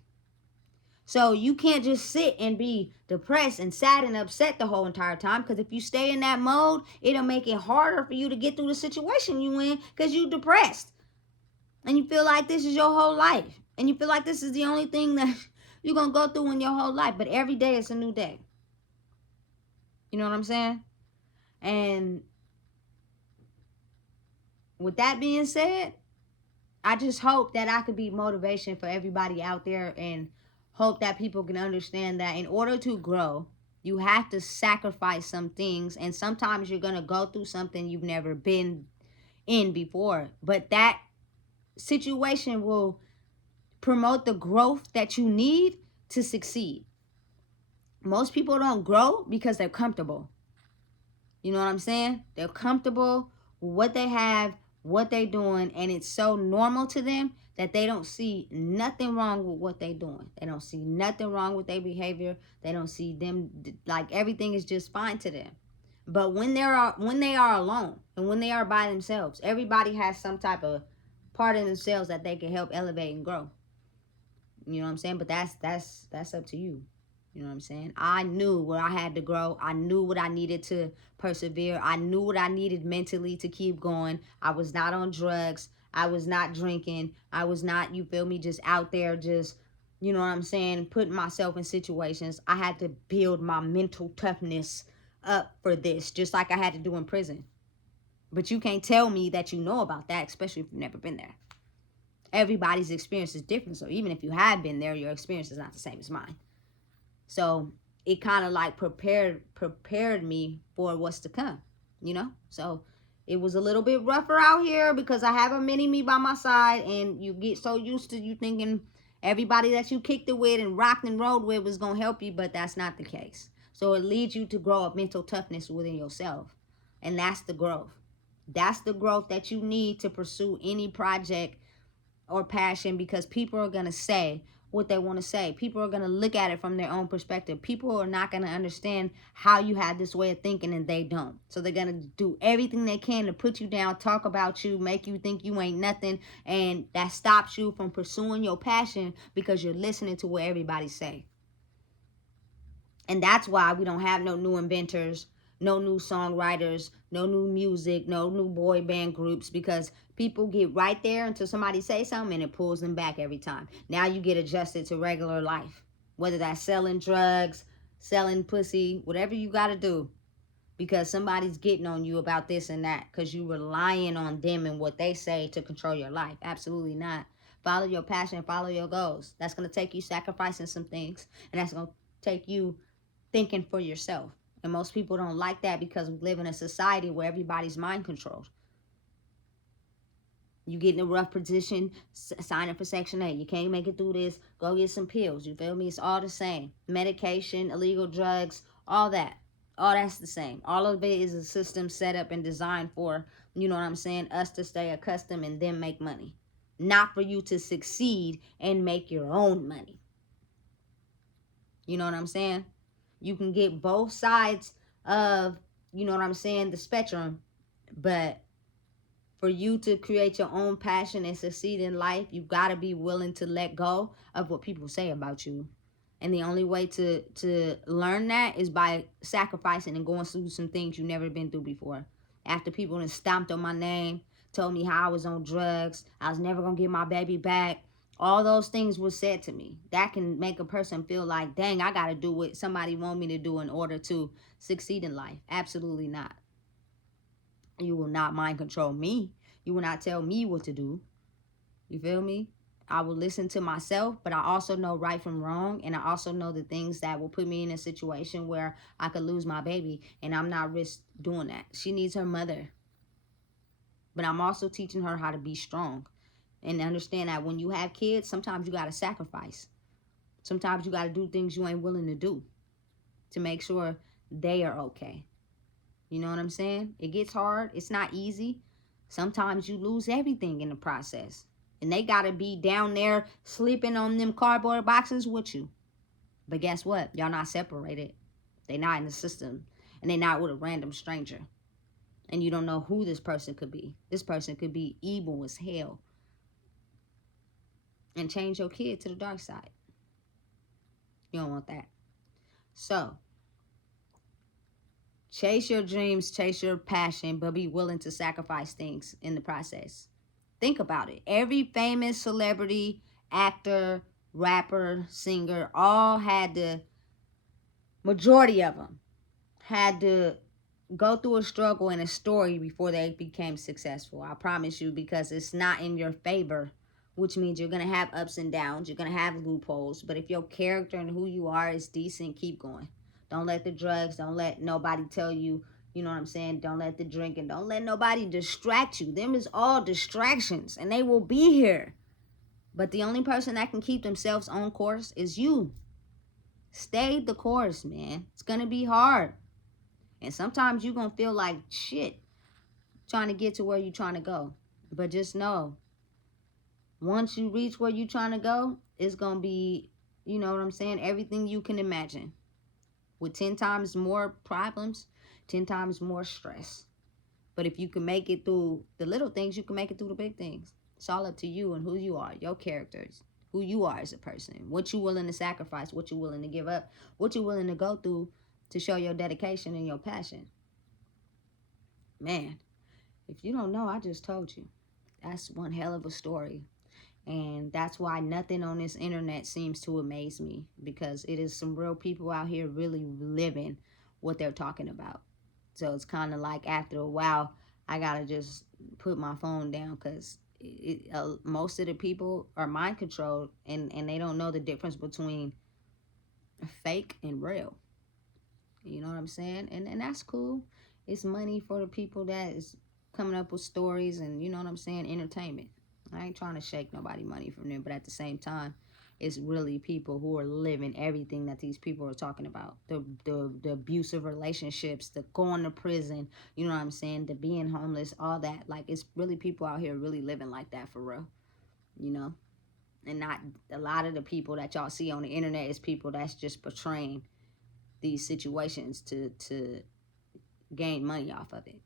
So you can't just sit and be depressed and sad and upset the whole entire time, because if you stay in that mode, it'll make it harder for you to get through the situation you in, because you depressed and you feel like this is your whole life and you feel like this is the only thing that you're going to go through in your whole life. But every day is a new day. You know what I'm saying? And with that being said, I just hope that I could be motivation for everybody out there, and hope that people can understand that in order to grow, you have to sacrifice some things. And sometimes you're going to go through something you've never been in before. But that situation will promote the growth that you need to succeed. Most people don't grow because they're comfortable. You know what I'm saying? They're comfortable with what they have, what they're doing, and it's so normal to them that they don't see nothing wrong with what they're doing. They don't see nothing wrong with their behavior. They don't see them, like, everything is just fine to them. But when they are alone and when they are by themselves, everybody has some type of part in themselves that they can help elevate and grow. You know what I'm saying? But that's up to you. You know what I'm saying? I knew where I had to grow. I knew what I needed to persevere. I knew what I needed mentally to keep going. I was not on drugs. I was not drinking. I was not, you feel me, just out there just, you know what I'm saying, putting myself in situations. I had to build my mental toughness up for this, just like I had to do in prison. But you can't tell me that you know about that, especially if you've never been there. Everybody's experience is different. So even if you have been there, your experience is not the same as mine. So it kind of like prepared me for what's to come, you know? So it was a little bit rougher out here because I have a mini me by my side, and you get so used to you thinking everybody that you kicked it with and rocked and rolled with was going to help you, but that's not the case. So it leads you to grow up mental toughness within yourself. And that's the growth. That's the growth that you need to pursue any project or passion, because people are going to say what they want to say. People are going to look at it from their own perspective. People are not going to understand how you have this way of thinking and they don't. So they're going to do everything they can to put you down, talk about you, make you think you ain't nothing, and that stops you from pursuing your passion because you're listening to what everybody say. And that's why we don't have no new inventors, no new songwriters, no new music, no new boy band groups, because people get right there until somebody say something and it pulls them back every time. Now you get adjusted to regular life, whether that's selling drugs, selling pussy, whatever you got to do, because somebody's getting on you about this and that because you relying on them and what they say to control your life. Absolutely not. Follow your passion, follow your goals. That's going to take you sacrificing some things, and that's going to take you thinking for yourself. And most people don't like that because we live in a society where everybody's mind controlled. You get in a rough position, sign up for Section 8. You can't make it through this, go get some pills. You feel me? It's all the same. Medication, illegal drugs, all that. All that's the same. All of it is a system set up and designed for, you know what I'm saying, us to stay accustomed and then make money. Not for you to succeed and make your own money. You know what I'm saying? You can get both sides of, you know what I'm saying, the spectrum. But for you to create your own passion and succeed in life, you've got to be willing to let go of what people say about you. And the only way to learn that is by sacrificing and going through some things you've never been through before. After people have stomped on my name, told me how I was on drugs, I was never going to get my baby back, all those things were said to me. That can make a person feel like, dang, I got to do what somebody want me to do in order to succeed in life. Absolutely not. You will not mind control me. You will not tell me what to do. You feel me? I will listen to myself, but I also know right from wrong, and I also know the things that will put me in a situation where I could lose my baby, and I'm not risk doing that. She needs her mother. But I'm also teaching her how to be strong and understand that when you have kids, sometimes you got to sacrifice. Sometimes you got to do things you ain't willing to do to make sure they are okay. You know what I'm saying? It gets hard. It's not easy. Sometimes you lose everything in the process. And they got to be down there sleeping on them cardboard boxes with you. But guess what? Y'all not separated. They not in the system. And they not with a random stranger. And you don't know who this person could be. This person could be evil as hell and change your kid to the dark side. You don't want that. So, chase your dreams, chase your passion, but be willing to sacrifice things in the process. Think about it. Every famous celebrity, actor, rapper, singer, all had to, majority of them, had to go through a struggle and a story before they became successful. I promise you, because it's not in your favor, which means you're going to have ups and downs. You're going to have loopholes. But if your character and who you are is decent, keep going. Don't let the drugs, don't let nobody tell you, you know what I'm saying? Don't let the drinking, don't let nobody distract you. Them is all distractions, and they will be here. But the only person that can keep themselves on course is you. Stay the course, man. It's going to be hard. And sometimes you're going to feel like shit trying to get to where you're trying to go. But just know, once you reach where you're trying to go, it's going to be, you know what I'm saying, everything you can imagine. With 10 times more problems, 10 times more stress. But if you can make it through the little things, you can make it through the big things. It's all up to you and who you are, your characters, who you are as a person, what you're willing to sacrifice, what you're willing to give up, what you're willing to go through to show your dedication and your passion. Man, if you don't know, I just told you. That's one hell of a story. And that's why nothing on this internet seems to amaze me, because it is some real people out here really living what they're talking about. So it's kind of like after a while, I got to just put my phone down, because most of the people are mind controlled, and they don't know the difference between fake and real. You know what I'm saying? And that's cool. It's money for the people that is coming up with stories and, you know what I'm saying, entertainment. I ain't trying to shake nobody money from them, but at the same time, it's really people who are living everything that these people are talking about. The abusive relationships, the going to prison, you know what I'm saying, the being homeless, all that. Like, it's really people out here really living like that for real, you know? And not a lot of the people that y'all see on the internet is people that's just portraying these situations to gain money off of it.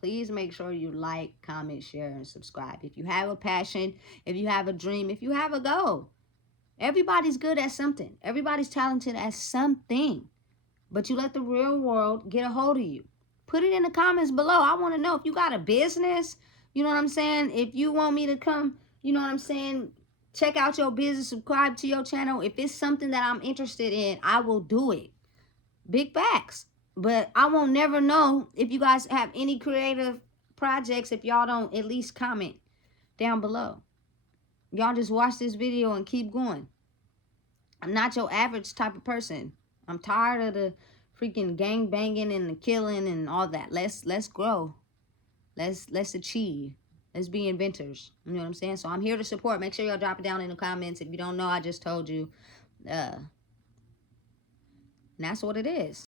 Please make sure you like, comment, share, and subscribe. If you have a passion, if you have a dream, if you have a goal, everybody's good at something. Everybody's talented at something. But you let the real world get a hold of you. Put it in the comments below. I want to know if you got a business. You know what I'm saying? If you want me to come, you know what I'm saying, check out your business, subscribe to your channel. If it's something that I'm interested in, I will do it. Big facts. But I won't never know if you guys have any creative projects if y'all don't at least comment down below. Y'all just watch this video and keep going. I'm not your average type of person. I'm tired of the freaking gang banging and the killing and all that. Let's grow. Let's achieve. Let's be inventors. You know what I'm saying? So I'm here to support. Make sure y'all drop it down in the comments. If you don't know, I just told you. And that's what it is.